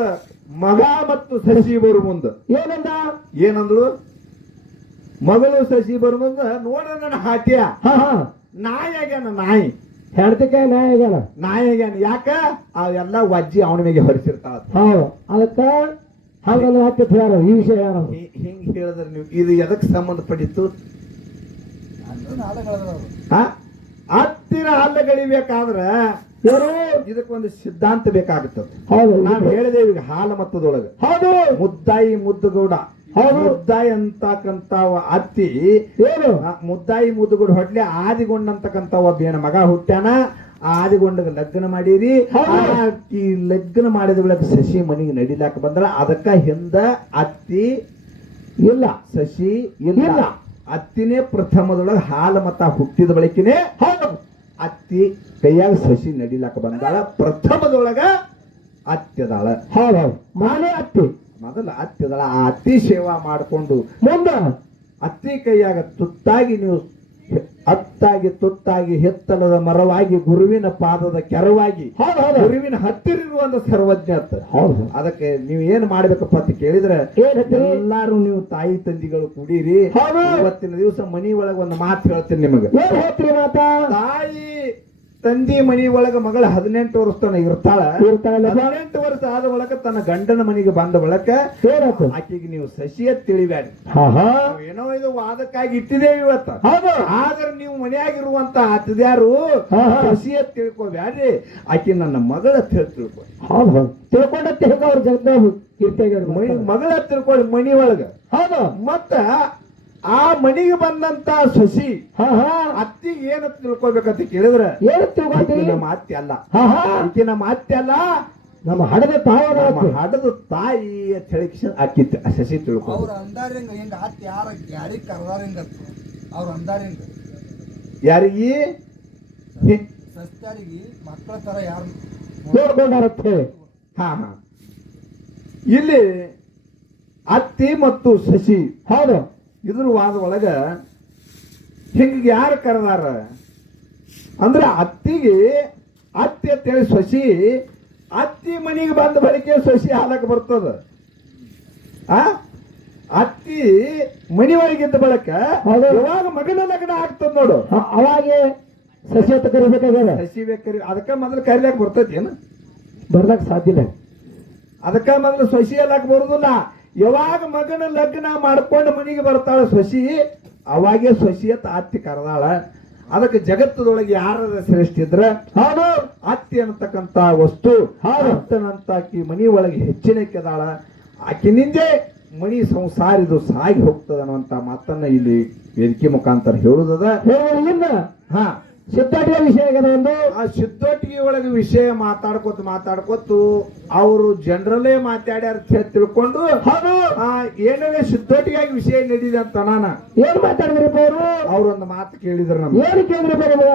ಮಗ ಮತ್ತು ಸಸಿ ಬರು ಮುಂದ. ಏನಂದ? ಏನಂದ್ರು ಮಗಳು ಸಸಿ ಬರು ಮುಂದ ನೋಡ ನನ್ನ ಹಾಟ್ಯ. ಹಾ ಹಾ. ನಾಯಿ ಆಗ್ಯಾನ ನಾಯಿ. ಹೆಡ್ತಿಕ ನಾಯಿ ಆಗ್ಯಾನ? ನಾಯಿ ಆಗ್ಯಾನ. ಯಾಕ? ಅವೆಲ್ಲ ವಜ್ಜಿ ಅವನ ಮೇಲೆ ಹೊರಿಸಿರ್ತಾವ ಹೌದು. ಅದಕ್ಕ ಹಂಗಂದ್ರೆ ಹತ್ತಿತ್ತು ಯಾರು? ಈ ವಿಷಯ ಯಾರು? ಹಿಂಗ್ ಹೇಳಿದ್ರೆ ನೀವು ಇದು ಎದಕ್ಕೆ ಸಂಬಂಧಪಟ್ಟಿತ್ತು? ಆ? ಹತ್ತಿರ ಹಲ್ಲಗಳಿಬೇಕಾದ್ರ ಏನು ಇದಕ್ಕೊಂದು ಸಿದ್ಧಾಂತ ಬೇಕಾಗುತ್ತದೆ. ಹೌದು. ನಾವು ಹೇಳಿದೆ ಈಗ ಹಾಲ ಮತ್ತದೊಳಗೆ. ಹೌದು. ಮುದ್ದಾಯಿ ಮುದ್ದುಗೌಡ. ಹೌದು. ಮುದ್ದಾಯಿ ಅಂತಕ್ಕಂತ ಅತ್ತಿ ಏನು ಮುದ್ದಾಯಿ ಮುದ್ದುಗೌಡ ಹೊಡ್ಲೆ ಆದಿಗೊಂಡ ಅಂತಕ್ಕಂತ ಒಬ್ಬ ಏನ ಮಗ ಹುಟ್ಟ್ಯಾನ. ಆದಿಗೊಂಡಗ ಲಗ್ನ ಮಾಡೀರಿ. ಈ ಲಗ್ನ ಮಾಡಿದ ಬೆಳಗ್ಗೆ ಶಶಿ ಮನಿಗೆ ನಡಿಲಾಕ ಬಂದ್ರ ಅದಕ್ಕ ಹಿಂದ ಅತ್ತಿ ಇಲ್ಲ. ಶಶಿ ಇಲ್ಲ. ಇಲ್ಲ. ಅತ್ತಿನೇ ಪ್ರಥಮದೊಳಗೆ ಹಾಲು ಮತ ಹುಟ್ಟಿದ ಬಳಿಕನೇ ಹೌದು. ಅತ್ತಿ ಕೈಯಾಗ ಸಸಿ ನಡಿಲಾಕ ಬಂದಾಳ ಪ್ರಥಮದೊಳಗ ಅತ್ತಿದಾಳ. ಹೌದು ಹೌದು. ಮಾನೇ ಅತ್ತಿ. ಮೊದಲ ಅತ್ತಿದಾಳ. ಆ ಅತ್ತಿ ಸೇವಾ ಮಾಡಿಕೊಂಡು ಮುಂದ? ಅತ್ತಿ ಕೈಯಾಗ ತುತ್ತಾಗಿ ನೀವು ಅತ್ತಾಗಿ ತುತ್ತಾಗಿ ಹೆತ್ತಲದ ಮರವಾಗಿ ಗುರುವಿನ ಪಾದದ ಕೆರವಾಗಿ ಗುರುವಿನ ಹತ್ತಿರ ಇರುವಂತ ಸರ್ವಜ್ಞತ ಹೌದು. ಅದಕ್ಕೆ ನೀವು ಏನ್ ಮಾಡ್ಬೇಕಪ್ಪ ಅಂತ ಕೇಳಿದ್ರೆ ಎಲ್ಲಾರು ನೀವು ತಾಯಿ ತಂದಿಗಳು ಕುಡೀರಿ. ಇವತ್ತಿನ ದಿವಸ ಮನಿ ಒಳಗೆ ಒಂದು ಮಾತು ಹೇಳ್ತೀನಿ ನಿಮಗೆ. ತಾಯಿ ತಂದಿ ಮನಿ ಒಳಗ ಮಗಳ ಹದಿನೆಂಟು ವರ್ಷ ತನ ಇರ್ತಾಳ? ಹದಿನೆಂಟು ವರ್ಷ ಆದ ಒಳಗ ತನ್ನ ಗಂಡನ ಮನೆಗೆ ಬಂದ ಒಳಕ ಆಕೆಗೆ ನೀವು ಸಸಿಯ ತಿಳಿಬ್ಯಾಡಿ ಹಾ ಏನೋ ಇದು ವಾದಕ್ಕಾಗಿ ಇಟ್ಟಿದ್ದೇವೆ ಇವತ್ತ. ಆದ್ರೆ ನೀವು ಮನೆಯಾಗಿರುವಂತ ಅತಿದ್ಯಾರು. ಸಸಿಯ ತಿಳ್ಕೊಬ್ಯಾಡ್ರಿ ಆಕೆ ನನ್ನ ಮಗಳ ತಿಳ್ಕೊ ಹೆಂಗ ಅವ್ರ ಮಗಳ ತಿಳ್ಕೊಳ್ಳಿ ಮನಿ ಒಳಗ. ಹೌದು. ಮತ್ತ ಆ ಮನಿಗೆ ಬಂದಂತ ಸಸಿ ಅತ್ತಿ ಹಾ. ಅತ್ತಿಗೆ ಏನು ತಿಳ್ಕೊಬೇಕಂತ ಕೇಳಿದ್ರ ಏನು ತಿಳ್ಕೊಂತೀರಿ ನಮ್ಮ ಅತ್ತೆ ಅಲ್ಲ. ಹಾ ಹಾ. ಈಕಿ ನಮ್ಮ ಅತ್ತೆ ಅಲ್ಲ. ನಮ್ಮ ಹಡದ ತಾಯಿ ನಮ್ಮ ಹಡದ ತಾಯಿ ಅಂತ ಹೇಳಿ ಕಿಶನ್ ಆಕಿ ಆ ಸಸಿ ತಿಳ್ಕೊ ಅವ್ರ ಅಂದಾರ ಹಿಂಗ ಅತ್ತೆ ಯಾರ ಯಾರಿಗ್ ಕರ್ದಾರಿಂಗ? ಅವ್ರ ಅಂದಾರ ಹಿಂಗ ಯಾರಿಗಿ? ಹಿ- ಸಸ್ಯಾರಿಗೆ ಮಕ್ಕಳ ತರ ಯಾರು ನೋಡ್ಕೊಂಡಾರತ್ತೆ ಹಾ ಹಾ. ಇಲ್ಲಿ ಅತ್ತಿ ಮತ್ತು ಸಸಿ ಹೌದು. ಇದ್ರ ವಾದ ಒಳಗ ಹಿಂಗ ಯಾರು ಕರೆದಾರ? ಅಂದ್ರೆ ಅತ್ತಿಗೆ ಅತ್ತಿ ಅಂತೇಳಿ ಸೊಸಿ ಅತ್ತಿ ಮನೆಗೆ ಬಂದ ಬಳಿಕೆ ಸೊಸಿ ಹಾಲಕ್ಕೆ ಬರ್ತದ. ಆ? ಅತ್ತಿ ಮನಿ ಒಳಗಿದ್ದ ಬಳಕ ಯಾವಾಗ ಮಗನ ಲಗ್ನ ಆಗ್ತದ ನೋಡು. ಅವಾಗ ಸಸಿ ಅಂತ ಕರಿಬೇಕಾಗ್ಯದ? ಸಸಿ ಬೇಕರಿ. ಅದಕ್ಕೆ ಮೊದಲು ಕರಿಲಾಕ ಬರ್ತೈತಿ ಏನು ಬರ್ಲಾಕ ಸಾಧ್ಯ ಇಲ್ಲ. ಅದಕ್ಕೆ ಮೊದಲು ಸೊಸಿ ಎಲ್ಲಾಕ ಬರುದಿಲ್ಲ. ಯಾವಾಗ ಮಗನ ಲಗ್ನ ಮಾಡ್ಕೊಂಡು ಮನೆಗೆ ಬರ್ತಾಳ ಸೊಸಿ ಅವಾಗೆ ಸೊಸಿ ಅಂತ ಅತ್ತಿ ಕರೆದಾಳ. ಅದಕ್ಕೆ ಜಗತ್ತದೊಳಗೆ ಯಾರ ಶ್ರೇಷ್ಠ ಇದ್ರ? ಹೌದು ಅತ್ತಿ ಅನ್ನತಕ್ಕಂತ ವಸ್ತು. ಅತ್ತನಂತ ಆಕಿ ಮನಿ ಒಳಗೆ ಹೆಚ್ಚಿನ ಕೆದಾಳ ಆಕಿನಿಂದೆ ಮನಿ ಸಂಸಾರ ಇದು ಸಾಗಿ ಹೋಗ್ತದ ಅನ್ನುವಂತ ಮಾತನ್ನ ಇಲ್ಲಿ ವೇದಿಕೆ ಮುಖಾಂತರ ಹೇಳುದದ. ಹಾ. ಸಿದ್ಧಾಟಿಯ ವಿಷಯ ಒಂದು ಆ ಸಿದ್ದೊಟ್ಟಿಗೆ ಒಳಗೆ ವಿಷಯ ಮಾತಾಡ್ಕೊತ ಮಾತಾಡ್ಕೊತು ಅವರು ಜನರಲ್ಲೇ ಮಾತಾಡಿ ಅಂತ ಹೇಳಿ ತಿಳ್ಕೊಂಡು ಹೌದು. ಆ ಏನವೇ ಸಿದ್ದೊಟ್ಟಿಗಾಗಿ ವಿಷಯ ನಡೀದ ಅಂತ ನಾನ. ಏನ್ ಮಾತಾಡಿದ್ರಿ ಅವರು? ಅವ್ರೊಂದು ಮಾತು ಕೇಳಿದ್ರು ನಮ್ಗೆ. ಏನು ಕೇಳಿದ್ರಿ ನಿಮಗ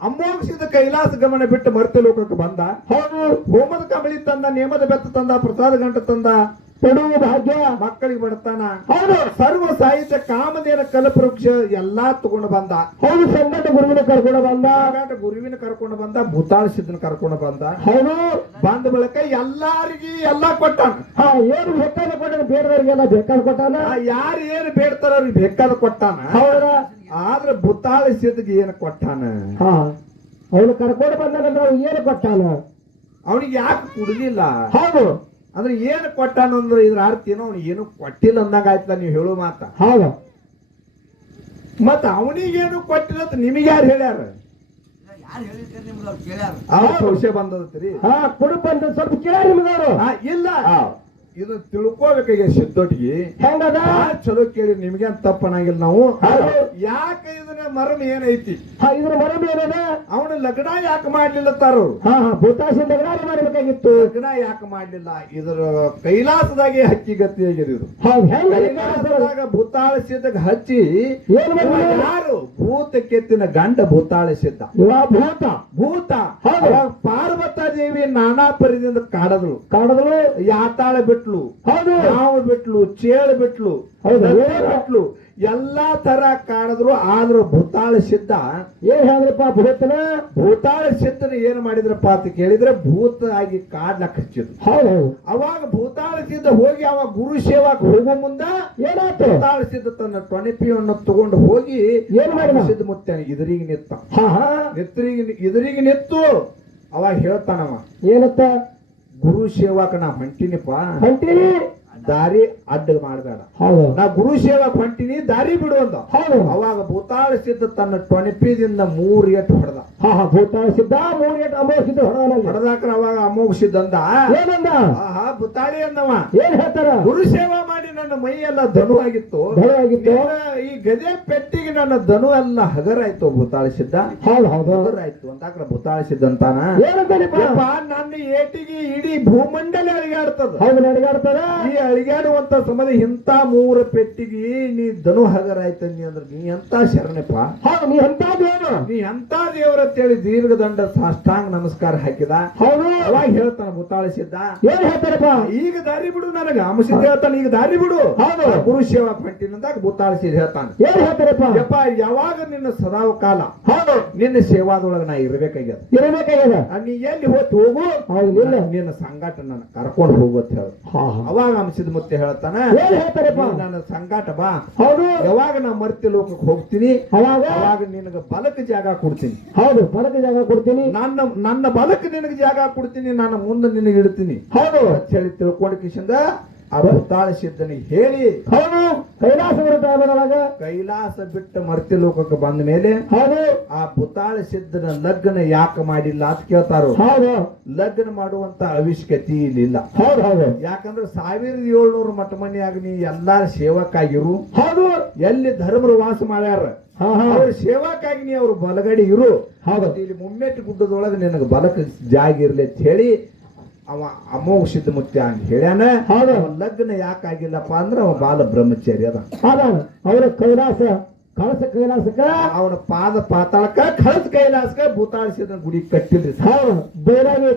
ಅಮೋಘಸಿದ ಕೈಲಾಸ ಗಮನ ಬಿಟ್ಟು ಮರ್ತಿ ಲೋಕಕ್ಕೆ ಬಂದ. ಹೌದು. ಹೋಮದ ಕಂಬಳಿ ತಂದ ನೇಮದ ಬೆತ್ತ ತಂದ ಪ್ರಸಾದ ಗಂಟ ತಂದ. ಪಡುವ ಭಾಗ್ಯ ಮಕ್ಕಳಿಗೆ ಬಡತಾನ ಹೌದು. ಸರ್ವ ಸಾಹಿತ್ಯ ಕಾಮದೇನ ಕಲ್ಪವೃಕ್ಷ ಎಲ್ಲಾ ತಗೊಂಡು ಬಂದ. ಹೌದು ಸಂಗಟ ಗುರುವಿನ ಕರ್ಕೊಂಡು ಬಂದ. ಸಂಗಟ ಗುರುವಿನ ಕರ್ಕೊಂಡು ಬಂದ ಭೂತಾಳ ಸಿದ್ದನ ಕರ್ಕೊಂಡು ಬಂದ. ಹೌದು. ಬಂದ ಬಳಿಕ ಎಲ್ಲಾರಿಗಿ ಎಲ್ಲಾ ಕೊಟ್ಟಾನ. ಹಾ ಏನು ಬೇಕಾದ ಕೊಟ್ಟಾನ? ಬೇಡದವ್ರಿಗೆಲ್ಲ ಬೇಕಾದ ಕೊಟ್ಟಾನ? ಯಾರು ಏನು ಬೇಡ್ತಾರ ಅವ್ರಿಗೆ ಬೇಕಾದ ಕೊಟ್ಟಾನ. ಹೌದ. ಆದ್ರೆ ಭೂತಾಳ ಸಿದ್ಧಗೆ ಏನು ಕೊಟ್ಟಾನ? ಹಾ ಅವನು ಕರ್ಕೊಂಡು ಬಂದಾನಂದ್ರೆ ಅವ್ನು ಏನು ಕೊಟ್ಟಾನ? ಅವನಿಗೆ ಯಾಕೆ ಕುಡಲಿಲ್ಲ? ಹೌದು. ಅಂದ್ರೆ ಏನು ಕೊಟ್ಟನಂದ್ರೆ ಇದ್ರ ಅರ್ಥ ಏನೋ ಅವ್ನು ಏನು ಕೊಟ್ಟಿಲ್ಲ ಅಂದಾಗ ಆಯ್ತಲ್ಲ ನೀವು ಹೇಳೋ ಮಾತ. ಹೌದು. ಮತ್ತ ಅವನಿಗೇನು ಕೊಟ್ಟಿಲ್ಲ ಅಂತ ನಿಮಗೆ ಯಾರು ಹೇಳ್ಯಾರ? ಯಾರು ಹೇಳಿರ್ತಾರೆ ನಿಮ್ಗೆ ಅವ್ರು ಕೇಳ್ಯಾರ? ಅವ್ರ ಸಂಶಯ ಬಂದದತ್ರಿ ಹಾ ಕುಡುಪ ಅಂತ ಸ್ವಲ್ಪ ಕೇಳ ನಿಮ್ದವ್ರು ಅವರು? ಇಲ್ಲ. ಇದು ತಿಳ್ಕೋಬೇಕಾಗ ಸಿದ್ದೊಟ್ಟಿಗೆ ಹೆಂಗದ? ಚಲೋ ಕೇಳಿ ನಿಮ್ಗೆ ತಪ್ಪ ತಪ್ಪನಾಗಿಲ್ಲ ನಾವು. ಯಾಕೆ ಇದನ್ನ ಮರಮ ಏನೈತಿ? ಇದ್ರ ಮರಮ ಏನದ? ಅವನು ಲಗ್ನ ಯಾಕೆ ಮಾಡ್ಲಿಲ್ಲ ತಾರು? ಹಾ ಲಗ್ನ ಮಾಡ್ಬೇಕಾಗಿತ್ತು? ಲಗ್ನ ಯಾಕೆ ಮಾಡ್ಲಿಲ್ಲ? ಇದ್ರ ಕೈಲಾಸದಾಗೆ ಹಕ್ಕಿ ಗತಿ ಆಗಿದೆ ಇದು ಕೈಲಾಸದಾಗ ಭೂತಾಳ ಸಿದ್ಧಗೆ ಹಚ್ಚಿ ಯಾರು? ಭೂತ ಕೆತ್ತಿನ ಗಂಡ ಭೂತಾಳ ಸಿದ್ಧ ಭೂತ. ಭೂತ. ಪಾರ್ವತ ದೇವಿ ನಾನಾ ಪರಿದಿಂದ ಕಾಡದಳು. ಕಾಡದ್ಲು ಯಾತಾಳ ಬಿಟ್ಲು. ಹಾವು ಬಿಟ್ಲು ಚೇಳು ಬಿಟ್ಲು. ಬಿಟ್ಲು ಎಲ್ಲಾ ತರ ಕಾಣಿದ್ರು ಆದ್ರೂ ಭೂತಾಳ ಸಿದ್ಧ. ಏನ್ ಹೇಳಿದ್ರಪ್ಪ ಭೂತನ? ಭೂತಾಳ ಸಿದ್ಧನ ಏನ್ ಮಾಡಿದ್ರಪ್ಪ ಅಂತ ಕೇಳಿದ್ರೆ ಭೂತ ಆಗಿ ಕಾಡ್ಲಕ್ ಹಚ್ಚಿದ್ರು ಹೌದು. ಅವಾಗ ಭೂತಾಳ ಸಿದ್ಧ ಹೋಗಿ ಅವ ಗುರು ಸೇವಾಕ್ ಹೋಗೋ ಮುಂದ ಏನಾಯ್ತು? ಭೂತಾಳ ಸಿದ್ಧ ತನ್ನ ಟೊಣಿಪಿಯನ್ನು ತಗೊಂಡು ಹೋಗಿ ಏನ್ ಮಾಡಿದ? ಸಿದ್ಧ ಮುತ್ತೆ ಇದರಿಗೆ ನಿತ್ತ ಹಾ ಹಾ. ನಿತ್ರಿಗೆ ಇದರಿಗೆ ನಿತ್ತು ಅವಾಗ ಹೇಳ್ತಾನವ ಏನತ್ತ? ಗುರು ಸೇವಾಕ ನಾ ಹೊಂಟಿನಿಪ್ಪ. ಹೊಂಟೀನಿ. ದಾರಿ ಅಡ್ಡ ಮಾಡಬೇಡ. ಹೌದು. ನಾ ಗುರು ಸೇವಾ ಹೊಂಟಿನಿ ದಾರಿ ಬಿಡು ಅಂದ. ಹೌದು. ಅವಾಗ ಭೂತಾಳ ಸಿದ್ಧ ತನ್ನ ಟೊಣಿಪಿದಿಂದ ಮೂರ್ ಎಟ್ ಹೊಡೆದ. ಭೂತಾಳ ಸಿದ್ಧ ಮೂರ್ ಏಟ್ ಅಮೋಘ ಸಿದ್ಧ ಹೊಡೆದಾಕ್ರ ಅವಾಗ ಅಮೋಘ ಸಿದ್ಧಂದ ಏನಂದ? ಆಹಾ ಭೂತಾಳಿ ಅಂದವ. ಏನ್ ಹೇಳ್ತಾರ? ಗುರು ಸೇವಾ ಮಾಡಿ ನನ್ನ ಮೈ ಎಲ್ಲ ಧನು ಆಗಿತ್ತು. ಈ ಗದೆ ಪೆಟ್ಟಿಗೆ ನನ್ನ ಧನು ಎಲ್ಲ ಹಗರಾಯ್ತು ಭೂತಾಳ ಸಿದ್ಧ. ಹೌದು ಹೌದು. ಹಗರಾಯ್ತು ಅಂತಾಕ್ರ ಭೂತಾಳ ಸಿದ್ಧ ಅಂತಾನ. ನನ್ನ ಏಟಿಗೆ ಇಡೀ ಭೂಮಂಡಲ ಅಡಿಗಾಡ್ತದ. ಹೌದು ಈ ಅಳಿಗಾಡುವಂತ ಸಮಯ ಇಂತ ಮೂರು ಪೆಟ್ಟಿಗೆ ನೀ ಧನು ಹಗರಾಯ್ತಂದಿ ಅಂದ್ರೆ ನೀ ಎಂತ ಶರಣಪ್ಪ? ಹೌದು ನೀ ಎಂತಾದೇನು ನೀ ಎಂತ ಹೇಳಿ ಅಂತೇಳಿ ದೀರ್ಘದಂಡ ಸಾಷ್ಟಾಂಗ ನಮಸ್ಕಾರ ಹಾಕಿದ. ಹೌದು. ಅವಾಗ ಹೇಳ್ತಾನ ಮುತಾಳಿಸಿದ್ದ ಏನ್ ಹೇಳ್ತಾರಪ್ಪ? ಈಗ ದಾರಿ ಬಿಡು ನನಗ. ಅಮಸಿ ಹೇಳ್ತಾನ ಈಗ ದಾರಿ ಬಿಡು. ಹೌದು. ಗುರು ಸೇವಾ ಹೊಂಟಿನಂದಾಗ ಮುತಾಳಿಸಿದ ಹೇಳ್ತಾನ. ಏನ್ ಹೇಳ್ತಾರಪ್ಪ? ಯಪ್ಪ ಯಾವಾಗ ನಿನ್ನ ಸದಾವ ಕಾಲ ಹೌದು. ನಿನ್ನ ಸೇವಾದೊಳಗ ನಾ ಇರ್ಬೇಕಾಗ್ಯದ? ಇರಬೇಕಾಗ್ಯದ? ನೀ ಎಲ್ಲಿ ಹೋತ್ ಹೋಗು? ಹೌದು ನಿನ್ನ ಸಂಗಾಟ ನನ್ನ ಕರ್ಕೊಂಡು ಹೋಗು ಅಂತ ಹೇಳ. ಹಾ ಅವಾಗ ಮತ್ತೆ ಹೇಳ್ತಾನ ನನ್ನ ಸಂಗಾಟ ಬಾ. ಹೌದು. ಯಾವಾಗ ನಾ ಮರ್ತ್ಯ ಲೋಕಕ್ಕೆ ಹೋಗ್ತೀನಿ ಅವಾಗ ಅವಾಗ ನಿನಗ ಬಲಕ್ಕೆ ಜಾಗ ಕೊಡ್ತೀನಿ. ಹೌದು ಬಲಕ ಜಾಗ ಕೊಡ್ತೀನಿ. ನನ್ನ ನನ್ನ ಬಲಕ್ಕೆ ನಿನಗೆ ಜಾಗ ಕೊಡ್ತೀನಿ ನಾನು ಮುಂದೆ ನಿನಗೆ ಇಡ್ತೀನಿ. ಹೌದು. ಹೇಳಿ ತಿಳ್ಕೊಂಡ ಕಿಶಿಂದ ಭೂತಾಳ ಸಿದ್ಧನಿಗೆ ಹೇಳಿ ಹೌದು. ಕೈಲಾಸ ಬರುತ್ತಾಗ ಕೈಲಾಸ ಬಿಟ್ಟು ಮರ್ತಿ ಲೋಕಕ್ಕೆ ಬಂದ ಮೇಲೆ ಹೌದು. ಆ ಭೂತಾಳ ಸಿದ್ಧನ ಲಗ್ನ ಯಾಕೆ ಮಾಡಿಲ್ಲ ಅಂತ ಕೇಳ್ತಾರೋ. ಹೌದು. ಲಗ್ನ ಮಾಡುವಂತ ಅವಶ್ಯಕತೆ ಇಲ್ಲ ಹೌದು ಹೌದು. ಯಾಕಂದ್ರೆ ಸಾವಿರದ ಏಳ್ನೂರು ಮಠ ಮನೆಯಾಗ ನೀ ಎಲ್ಲಾರ ಸೇವಕ್ಕಾಗಿರು ಹೌದು. ಎಲ್ಲಿ ಧರ್ಮರು ವಾಸ ಮಾಡ್ಯಾರ. ಅವ್ರ ಸೇವಾಕ್ಕಾಗಿ ನೀ ಅವ್ರ ಬಲಗಡೆ ಇರು. ಹೌದು. ಇಲ್ಲಿ ಮುಮ್ಮೆಟ್ಟು ಗುಡ್ಡದೊಳಗೆ ನಿನಗೆ ಬಲಕ್ಕೆ ಜಾಗ ಇರ್ಲಿ ಅಂತ ಹೇಳಿ ಅವ ಅಮೋಘ ಸಿದ್ಧ ಮುತ್ಯ ಅಂತ ಹೇಳ್ಯಾನ. ಲಗ್ನ ಯಾಕಾಗಿಲ್ಲಪ್ಪ ಅಂದ್ರೆ ಅವ ಬಾಲ ಬ್ರಹ್ಮಚಾರಿ ಅದ. ಅದ ಅವರ ಕೈಲಾಸ ಕಳಸ ಕೈಲಾಸಕ ಅವನ ಪಾದ ಪಾತಾಳಕ ಕಳಸ ಕೈಲಾಸಕ ಭೂತಾಳಿಸಿದ ಗುಡಿ ಕಟ್ಟಿದ್ರಿ ಹೌದು. ಬೇರಾಗಿ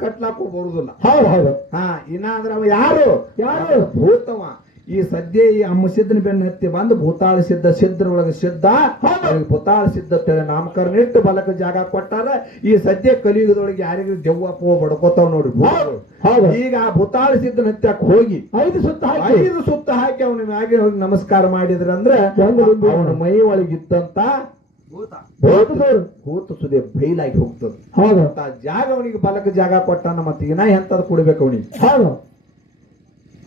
ಕಟ್ಲಾಕು ಬರುದಿಲ್ಲ. ಹೌದು ಹೌದು. ಹಾ ಇನ್ನಾದ್ರೆ ಅವ ಯಾರು? ಯಾರು? ಭೂತವ. ಈ ಸದ್ಯ ಈ ಅಮ್ಮ ಸಿದ್ಧನ ಬೆನ್ನ ಹತ್ತಿ ಬಂದು ಭೂತಾಳ ಸಿದ್ಧ ಸಿದ್ಧರೊಳಗೆ ಸಿದ್ಧ ಅವ್ರಿಗೆ ಭೂತಾಳ ಸಿದ್ಧ ನಾಮಕರಣ ಇಟ್ಟು ಬಲಕ ಜಾಗ ಕೊಟ್ಟಾರ. ಈ ಸದ್ಯ ಕಲಿಯುಗದೊಳಗೆ ಯಾರಿಗೂ ದೆವ್ವ ಪೋ ಬಡ್ಕೋತಾವ್ ನೋಡ್ರಿ. ಈಗ ಆ ಭೂತಾಳ ಸಿದ್ಧನ ಹತ್ಯಾಕ ಹೋಗಿ ಐದು ಸುತ್ತ ಹಾಕಿ. ಐದು ಸುತ್ತ ಹಾಕಿ ಅವನ ಮ್ಯಾಗೆ ಹೋಗಿ ನಮಸ್ಕಾರ ಮಾಡಿದ್ರ ಅಂದ್ರೆ? ಅವನ ಮೈ ಒಳಗಿದ್ದಂತ ಭೂತ. ಸುದೆ ಬೈಲಾಗಿ ಹೋಗ್ತದ. ಜಾಗ ಅವನಿಗೆ ಬಲಕ ಜಾಗ ಕೊಟ್ಟಾನ ಮತ್ತೆ ಇನ್ನ ಎಂತದ್ ಕೊಡ್ಬೇಕು ಅವನಿಗೆ? ಹೌದು.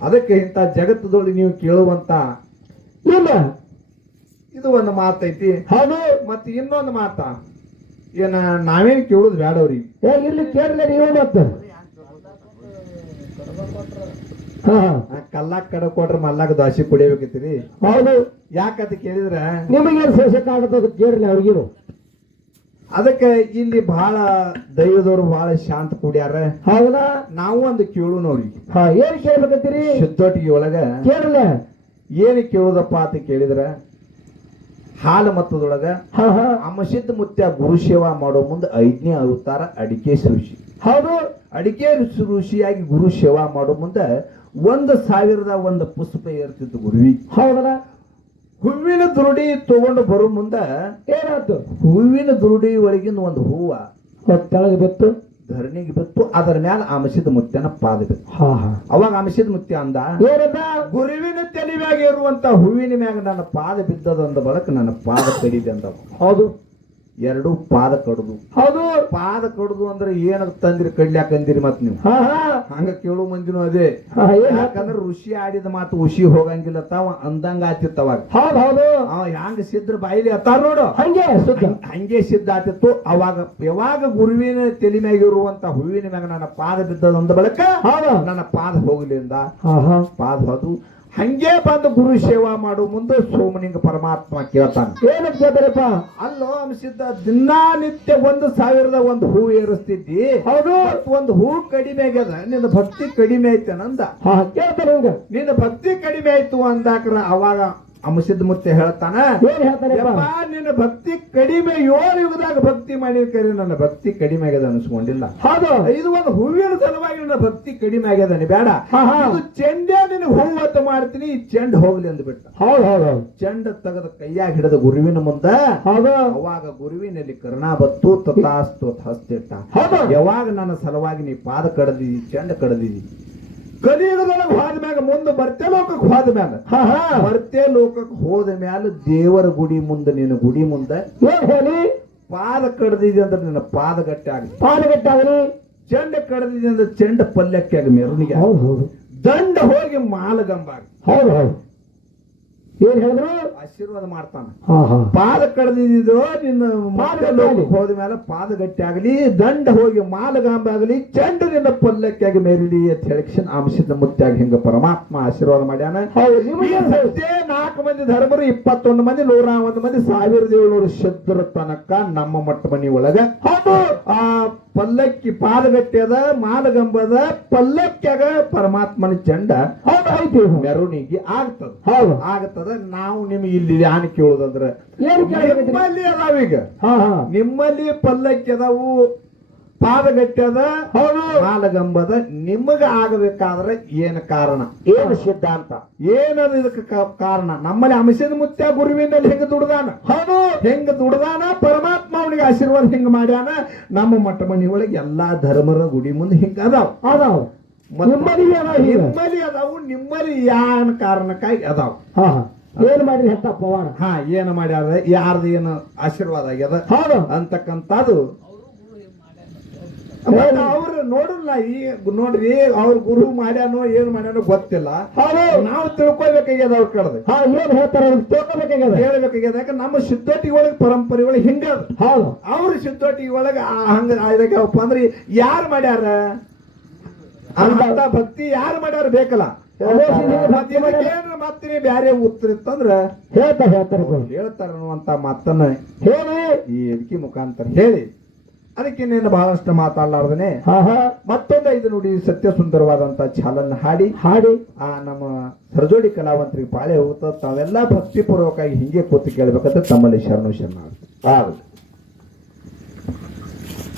ಅದಕ್ಕೆ ಇಂಥ ಜಗತ್ತದೊಳಗೆ ನೀವು ಕೇಳುವಂತ ಇಲ್ಲ. ಇದು ಒಂದು ಮಾತೈತಿ. ಹೌದು. ಮತ್ತೆ ಇನ್ನೊಂದು ಮಾತ. ಏನ ನಾವೇನ್ ಕೇಳುದು ಬೇಡ ಅವ್ರಿಗೆ ಏ ಇಲ್ಲಿ ಕೇಳಲ್ಲ ನೀವು ಮತ್ತೆ. ಕಲ್ಲಾಕ್ ಕಡ ಕೊಟ್ರ ಮಲ್ಲಾಗ ದಾಸಿ ಕುಡಿಯಬೇಕಿತ್ತೀರಿ. ಹೌದು. ಯಾಕಂತ ಕೇಳಿದ್ರ ನಿಮಗೇನು ಶೇಷಕ್ಕಾಗತ್ತದ ಕೇಳಲಿ ಅವ್ರಿಗೇನು? ಅದಕ್ಕೆ ಇಲ್ಲಿ ಬಹಳ ದೈವದವ್ರು ಬಹಳ ಶಾಂತ ಕೂಡ್ಯಾರ. ಹೌದಾ? ನಾವು ಒಂದು ಕೇಳು ನೋಡಿ ಹಾ ಏನ್ ಕೇಳ್ಬೇಕತ್ತೀರಿ? ಶುದ್ಧೋಟಿಗೆ ಒಳಗ ಕೇಳಲ ಏನು ಕೇಳುದಪ್ಪ ಅಂತ ಕೇಳಿದ್ರ? ಹಾಲು ಮತ್ತದೊಳಗ ಅಮಸಿದ್ಧ ಮುತ್ಯ ಗುರು ಸೇವಾ ಮಾಡೋ ಮುಂದೆ ಐದನೇ ಅವತಾರ ಅಡಿಕೆ ಋಷಿ ಹೌದು. ಅಡಿಕೆ ಋಷಿ ಋಷಿಯಾಗಿ ಗುರು ಸೇವಾ ಮಾಡೋ ಮುಂದೆ ಒಂದು ಸಾವಿರದ ಒಂದು ಪುಷ್ಪ ಏರ್ತಿತ್ತು ಗುರುವಿ ಹೌದಲ್ಲ. ಹೂವಿನ ದುರುಡಿ ತಗೊಂಡು ಬರೋ ಮುಂದೆ ಏನಾಯ್ತು? ಹೂವಿನ ದುರುಡಿ ಒಳಗಿನ ಒಂದು ಹೂವ ಕೆಳಗೆ ಬಿತ್ತು. ಧರಣಿಗೆ ಬಿತ್ತು. ಅದರ ಮ್ಯಾಲ ಆಮಸಿದ ಮುತ್ಯನ ಪಾದ ಬಿತ್ತು. ಹಾ ಹಾ. ಅವಾಗ ಆಮಸಿದ ಮುತ್ಯ ಅಂದ ಗುರುವಿನ ತಲೆ ಮ್ಯಾಗ ಇರುವಂತ ಹೂವಿನ ಮ್ಯಾಗ ನನ್ನ ಪಾದ ಬಿದ್ದದಂದ ಬಳಕ ನನ್ನ ಪಾದ ಕಡಿದೆ ಅಂದ ಹೌದು. ಎರಡು ಪಾದ ಕಡ್ದು. ಹೌದು. ಪಾದ ಕಡ್ದು ಅಂದ್ರೆ ಏನ ತಂದಿರಿ ಕಡ್ಲ್ಯಾಕ ಅಂದಿರಿ ಮತ್ ನೀವು. ಹಂಗ ಕೇಳು ಮಂದಿನೂ ಅದೇ. ಯಾಕಂದ್ರೆ ಋಷಿ ಆಡಿದ ಮಾತು ಉಷಿ ಹೋಗಂಗಿಲ್ಲ ತಾವ ಅಂದಂಗ ಆತಿತ್ತವ ಹೌದು ಹೌದು. ಅವ ಹ್ಯಾಂಗ ಸಿದ್ರ ಬಾಯಿಲಿ ಅತ್ತಾರ ನೋಡು. ಹಂಗೆ ಹಂಗ್- ಸಿದ್ಧ ಆತಿತ್ತು. ಅವಾಗ ಯಾವಾಗ ಗುರುವಿನ ತಲೆ ಮ್ಯಾಗ ಇರುವಂತ ಹೂವಿನ ಮ್ಯಾಗ ನನ್ನ ಪಾದ ಬಿದ್ದದಂದ ಬಳಕ ಹೌದು. ನನ್ನ ಪಾದ ಹೋಗ್ಲಿಂದ ಪಾದ ಹೋದು. ಹಂಗೆ ಬಂದು ಗುರು ಸೇವಾ ಮಾಡು ಮುಂದೆ ಸೋಮನಿಂಗ ಪರಮಾತ್ಮ ಕೇಳ್ತಾನೆ. ಏನು ಕೇಳ್ತಾರಪ್ಪ? ಅಲ್ಲೋ ಅನಿಸಿದ್ದ ದಿನಾನಿತ್ಯ ಒಂದು ಸಾವಿರದ ಒಂದು ಹೂ ಏರಿಸ್ತಿದ್ದಿ. ಹೌದು. ಒಂದು ಹೂ ಕಡಿಮೆ ಆಗ್ಯದ. ನಿನ್ನ ಭಕ್ತಿ ಕಡಿಮೆ ಐತೆ ನಂದ. ಕೇಳ್ತಾರೆ ನಿನ್ನ ಭಕ್ತಿ ಕಡಿಮೆ ಆಯ್ತು ಅಂದಾಕ್ರ ಅವಾಗ ಅಮಸಿದ್ ಮುತ್ತೆ ಹೇಳ್ತಾನ ನಿನ್ನ ಭಕ್ತಿ ಕಡಿಮೆ ಏಳು ಯುಗದಾಗ ಭಕ್ತಿ ಮಾಡಿರ್ಕರಿ ನನ್ನ ಭಕ್ತಿ ಕಡಿಮೆ ಆಗ್ಯದ ಅನ್ಸ್ಕೊಂಡಿಲ್ಲ. ಹೌದು. ಇದು ಒಂದು ಹೂವಿನ ಸಲುವಾಗಿ ನನ್ನ ಭಕ್ತಿ ಕಡಿಮೆ ಆಗ್ಯದ ಬೇಡ. ಇದು ಚೆಂಡೆ ನಿನ್ನ ಹೂವತ್ತು ಮಾಡ್ತೀನಿ ಈ ಚೆಂಡ್ ಹೋಗ್ಲಿ ಅಂದ್ಬಿಟ್ಟ. ಬಿಟ್ಟ ಹೌದು ಹೌದು. ಚೆಂಡ ತೆಗೆದ ಕೈಯಾಗ ಹಿಡಿದ ಗುರುವಿನ ಮುಂದ ಹೌದು. ಅವಾಗ ಗುರುವಿನಲ್ಲಿ ಕರ್ಣ ಬತ್ತು ತಥಾಸ್ತು ಹಸ್ತಿಟ್ಟ ಯಾವಾಗ ನನ್ನ ಸಲುವಾಗಿ ನೀ ಪಾದ ಕಡದಿದಿ ಚೆಂಡ ಕಡದಿದಿ ಕಲಿಯುಗದೊಳಗೆ ಹೋದ ಮ್ಯಾಗ ಮುಂದೆ ಬರ್ತೆ ಲೋಕಕ್ಕೆ ಹೋದ ಮ್ಯಾಲ. ಹಾ ಹಾ. ಬರ್ತೆ ಲೋಕಕ್ಕೆ ಹೋದ ಮ್ಯಾಲ ದೇವರ ಗುಡಿ ಮುಂದೆ ನಿನ್ನ ಗುಡಿ ಮುಂದೆ ಹೇಳಿ? ಪಾದ ಕಡ್ದಿದೆ ಅಂದ್ರೆ ನಿನ್ನ ಪಾದ ಗಟ್ಟಿ ಆಗಲಿ? ಪಾಲಗಟ್ಟಾಗಲಿ ಚೆಂಡ ಕಡ್ದಿದೆ ಅಂದ್ರೆ ಚೆಂಡ ಪಲ್ಯಕ್ಕೆ ಆಗ ಮೆರವಣಿಗೆ ಆಗಿ. ಹೌದು ಹೌದು. ದಂಡ ಹೋಗಿ ಮಾಲಗಂಬಾಗ ಹೌದು ಹೌದು. ಏನ್ ಹೇಳಿದ್ರು? ಆಶೀರ್ವಾದ ಮಾಡ್ತಾನ. ಪಾದ ಕಡ್ದಿದ್ರು ನಿನ್ನ ಆಗಲಿ. ಹೋದ ಮೇಲೆ ಪಾದ ಗಟ್ಟಿ ಆಗಲಿ ದಂಡ ಹೋಗಿ ಮಾಲಗಾಂಬ ಆಗಲಿ ಚಂಡ ನಿನ್ನ ಪಲ್ಲಕ್ಕಾಗಿ ಮೇರಿಲಿ ಅಂತ ಹೇಳಿಕ್ಷನ್ ಅಂಶದ ಮುತ್ತಾಗಿ ಹಿಂಗ ಪರಮಾತ್ಮ ಆಶೀರ್ವಾದ ಮಾಡ್ಯಾನ. ನಾಲ್ಕು ಮಂದಿ ಧರ್ಮರು ಇಪ್ಪತ್ತೊಂದು ಮಂದಿ ನೂರ ಒಂದು ಮಂದಿ ಸಾವಿರದ ಏಳ್ನೂರು ಶುದ್ಧರ ತನಕ ನಮ್ಮ ಮಟ್ಟ ಮನಿ ಒಳಗ ಹೌದು. ಆ ಪಲ್ಲಕ್ಕಿ ಪಾದಗಟ್ಟಿ ಅದ ಮಾಲಗಂಬದ ಪಲ್ಲಕ್ಕಿಯಾಗ ಪರಮಾತ್ಮನ ಚಂಡ. ಹೌದು ಮೆರವಣಿಗೆ ಆಗ್ತದ. ಹೌದು. ಆಗ್ತದ. ನಾವು ನಿಮ್ಗೆ ಇಲ್ಲಿ ಯಾನ್ ಕೇಳುದಂದ್ರ ನಿಮ್ಮಲ್ಲಿ ಅದಾವೀಗ. ಹಾ ಹಾ. ನಿಮ್ಮಲ್ಲಿ ಪಲ್ಲಕ್ಕಿ ಅದಾವು. ಪಾದಗಟ್ಟಿ ಅದ ಹೌದು. ಮಾಲಗಂಬದ ನಿಮಗ ಆಗಬೇಕಾದ್ರೆ ಏನ್ ಕಾರಣ? ಏನು ಸಿದ್ಧಾಂತ? ಏನದ ಇದಕ್ಕೆ ಕಾರಣ? ನಮ್ಮಲ್ಲಿ ಅಂಶದ ಮುತ್ಯ ಗುರುವಿನಲ್ಲಿ ಹೆಂಗ ದುಡ್ದಾನ? ಹೌದು. ಹೆಂಗ ದುಡ್ದಾನ? ಪರಮಾತ್ಮ ಅವನಿಗೆ ಆಶೀರ್ವಾದ ಹೆಂಗ ಮಾಡ್ಯಾನ? ನಮ್ಮ ಮಠ ಮನಿ ಒಳಗೆ ಎಲ್ಲಾ ಧರ್ಮರ ಗುಡಿ ಮುಂದೆ ಹಿಂಗ ಅದಾವ. ಅದಾವ. ನಿಮ್ಮಲ್ಲಿ ನಿಮ್ಮಲ್ಲಿ ಅದಾವು ನಿಮ್ಮಲ್ಲಿ ಯಾನ್ ಕಾರಣಕ್ಕಾಗಿ ಅದಾವ. ಏನ್ ಮಾಡಿ ಹೆತ್ತಪ್ಪ ಹಾ ಏನು ಮಾಡ್ಯಾರ? ಯಾರ್ದು ಏನು ಆಶೀರ್ವಾದ ಆಗ್ಯದ? ಹೌದು. ಅಂತಕ್ಕಂಥದ್ದು ಅವ್ರು ನೋಡಲ್ಲ ಈ ನೋಡ್ರಿ ಅವ್ರ ಗುರು ಮಾಡ್ಯಾನೋ ಏನ್ ಮಾಡ್ಯಾನೋ ಗೊತ್ತಿಲ್ಲ. ಹೌದು. ನಾವು ತಿಳ್ಕೊಬೇಕಾಗ್ಯದ ಅವ್ರ ಕಡ್ದು. ಏನ್ ಹೇಳ್ತಾರ ತಿಳ್ಕೊಬೇಕಾಗ್ಯದ ಹೇಳ್ಬೇಕಾಗ್ಯದ ಯಾಕಂದ್ರೆ ನಮ್ಮ ಸಿದ್ಧೋಟಿ ಒಳಗೆ ಪರಂಪರೆ ಒಳಗೆ ಹಿಂಗ ಹೌದು. ಅವ್ರ ಸಿದ್ಧೋಟಿ ಒಳಗ ಹಂಗ ಇದಕ್ಕಪ್ಪ ಅಂದ್ರೆ ಯಾರು ಮಾಡ್ಯಾರ? ಅಂತ ಭಕ್ತಿ ಯಾರು ಮಾಡ್ಯಾರ ಬೇಕಲ್ಲ. ಮತ್ತೆ ಬ್ಯಾರೆ ಉತ್ತರ ಇತ್ತಂದ್ರ ಹೇಳ್ತಾರ ಹೇಳ್ತಾರ ಹೇಳ್ತಾರ ಅನ್ನುವಂತ ಮಾತನ್ನ ಹೇಳಿ. ಈ ಎದಕಿ ಮುಖಾಂತರ ಹೇಳಿ. ಅದಕ್ಕೆ ನೀನು ಬಹಳಷ್ಟು ಮಾತಾಡ್ಲಾರ್ದನೆ. ಮತ್ತೊಂದು ಐದು ನುಡಿ ಸತ್ಯ ಸುಂದರವಾದಂತ ಚಾಲನ್ನ ಹಾಡಿ. ಹಾಡಿ. ಆ ನಮ್ಮ ಸರಜೋಡಿ ಕಲಾವಂತರಿಗೆ ಪಾಳೆ ಹೋಗ್ತದ ತಾವೆಲ್ಲ ಭಕ್ತಿಪೂರ್ವಕವಾಗಿ ಹಿಂಗೆ ಕೂತು ಕೇಳ್ಬೇಕಂತ ತಮ್ಮಲ್ಲಿ ಶರಣು ಶರಣ ಹೌದು.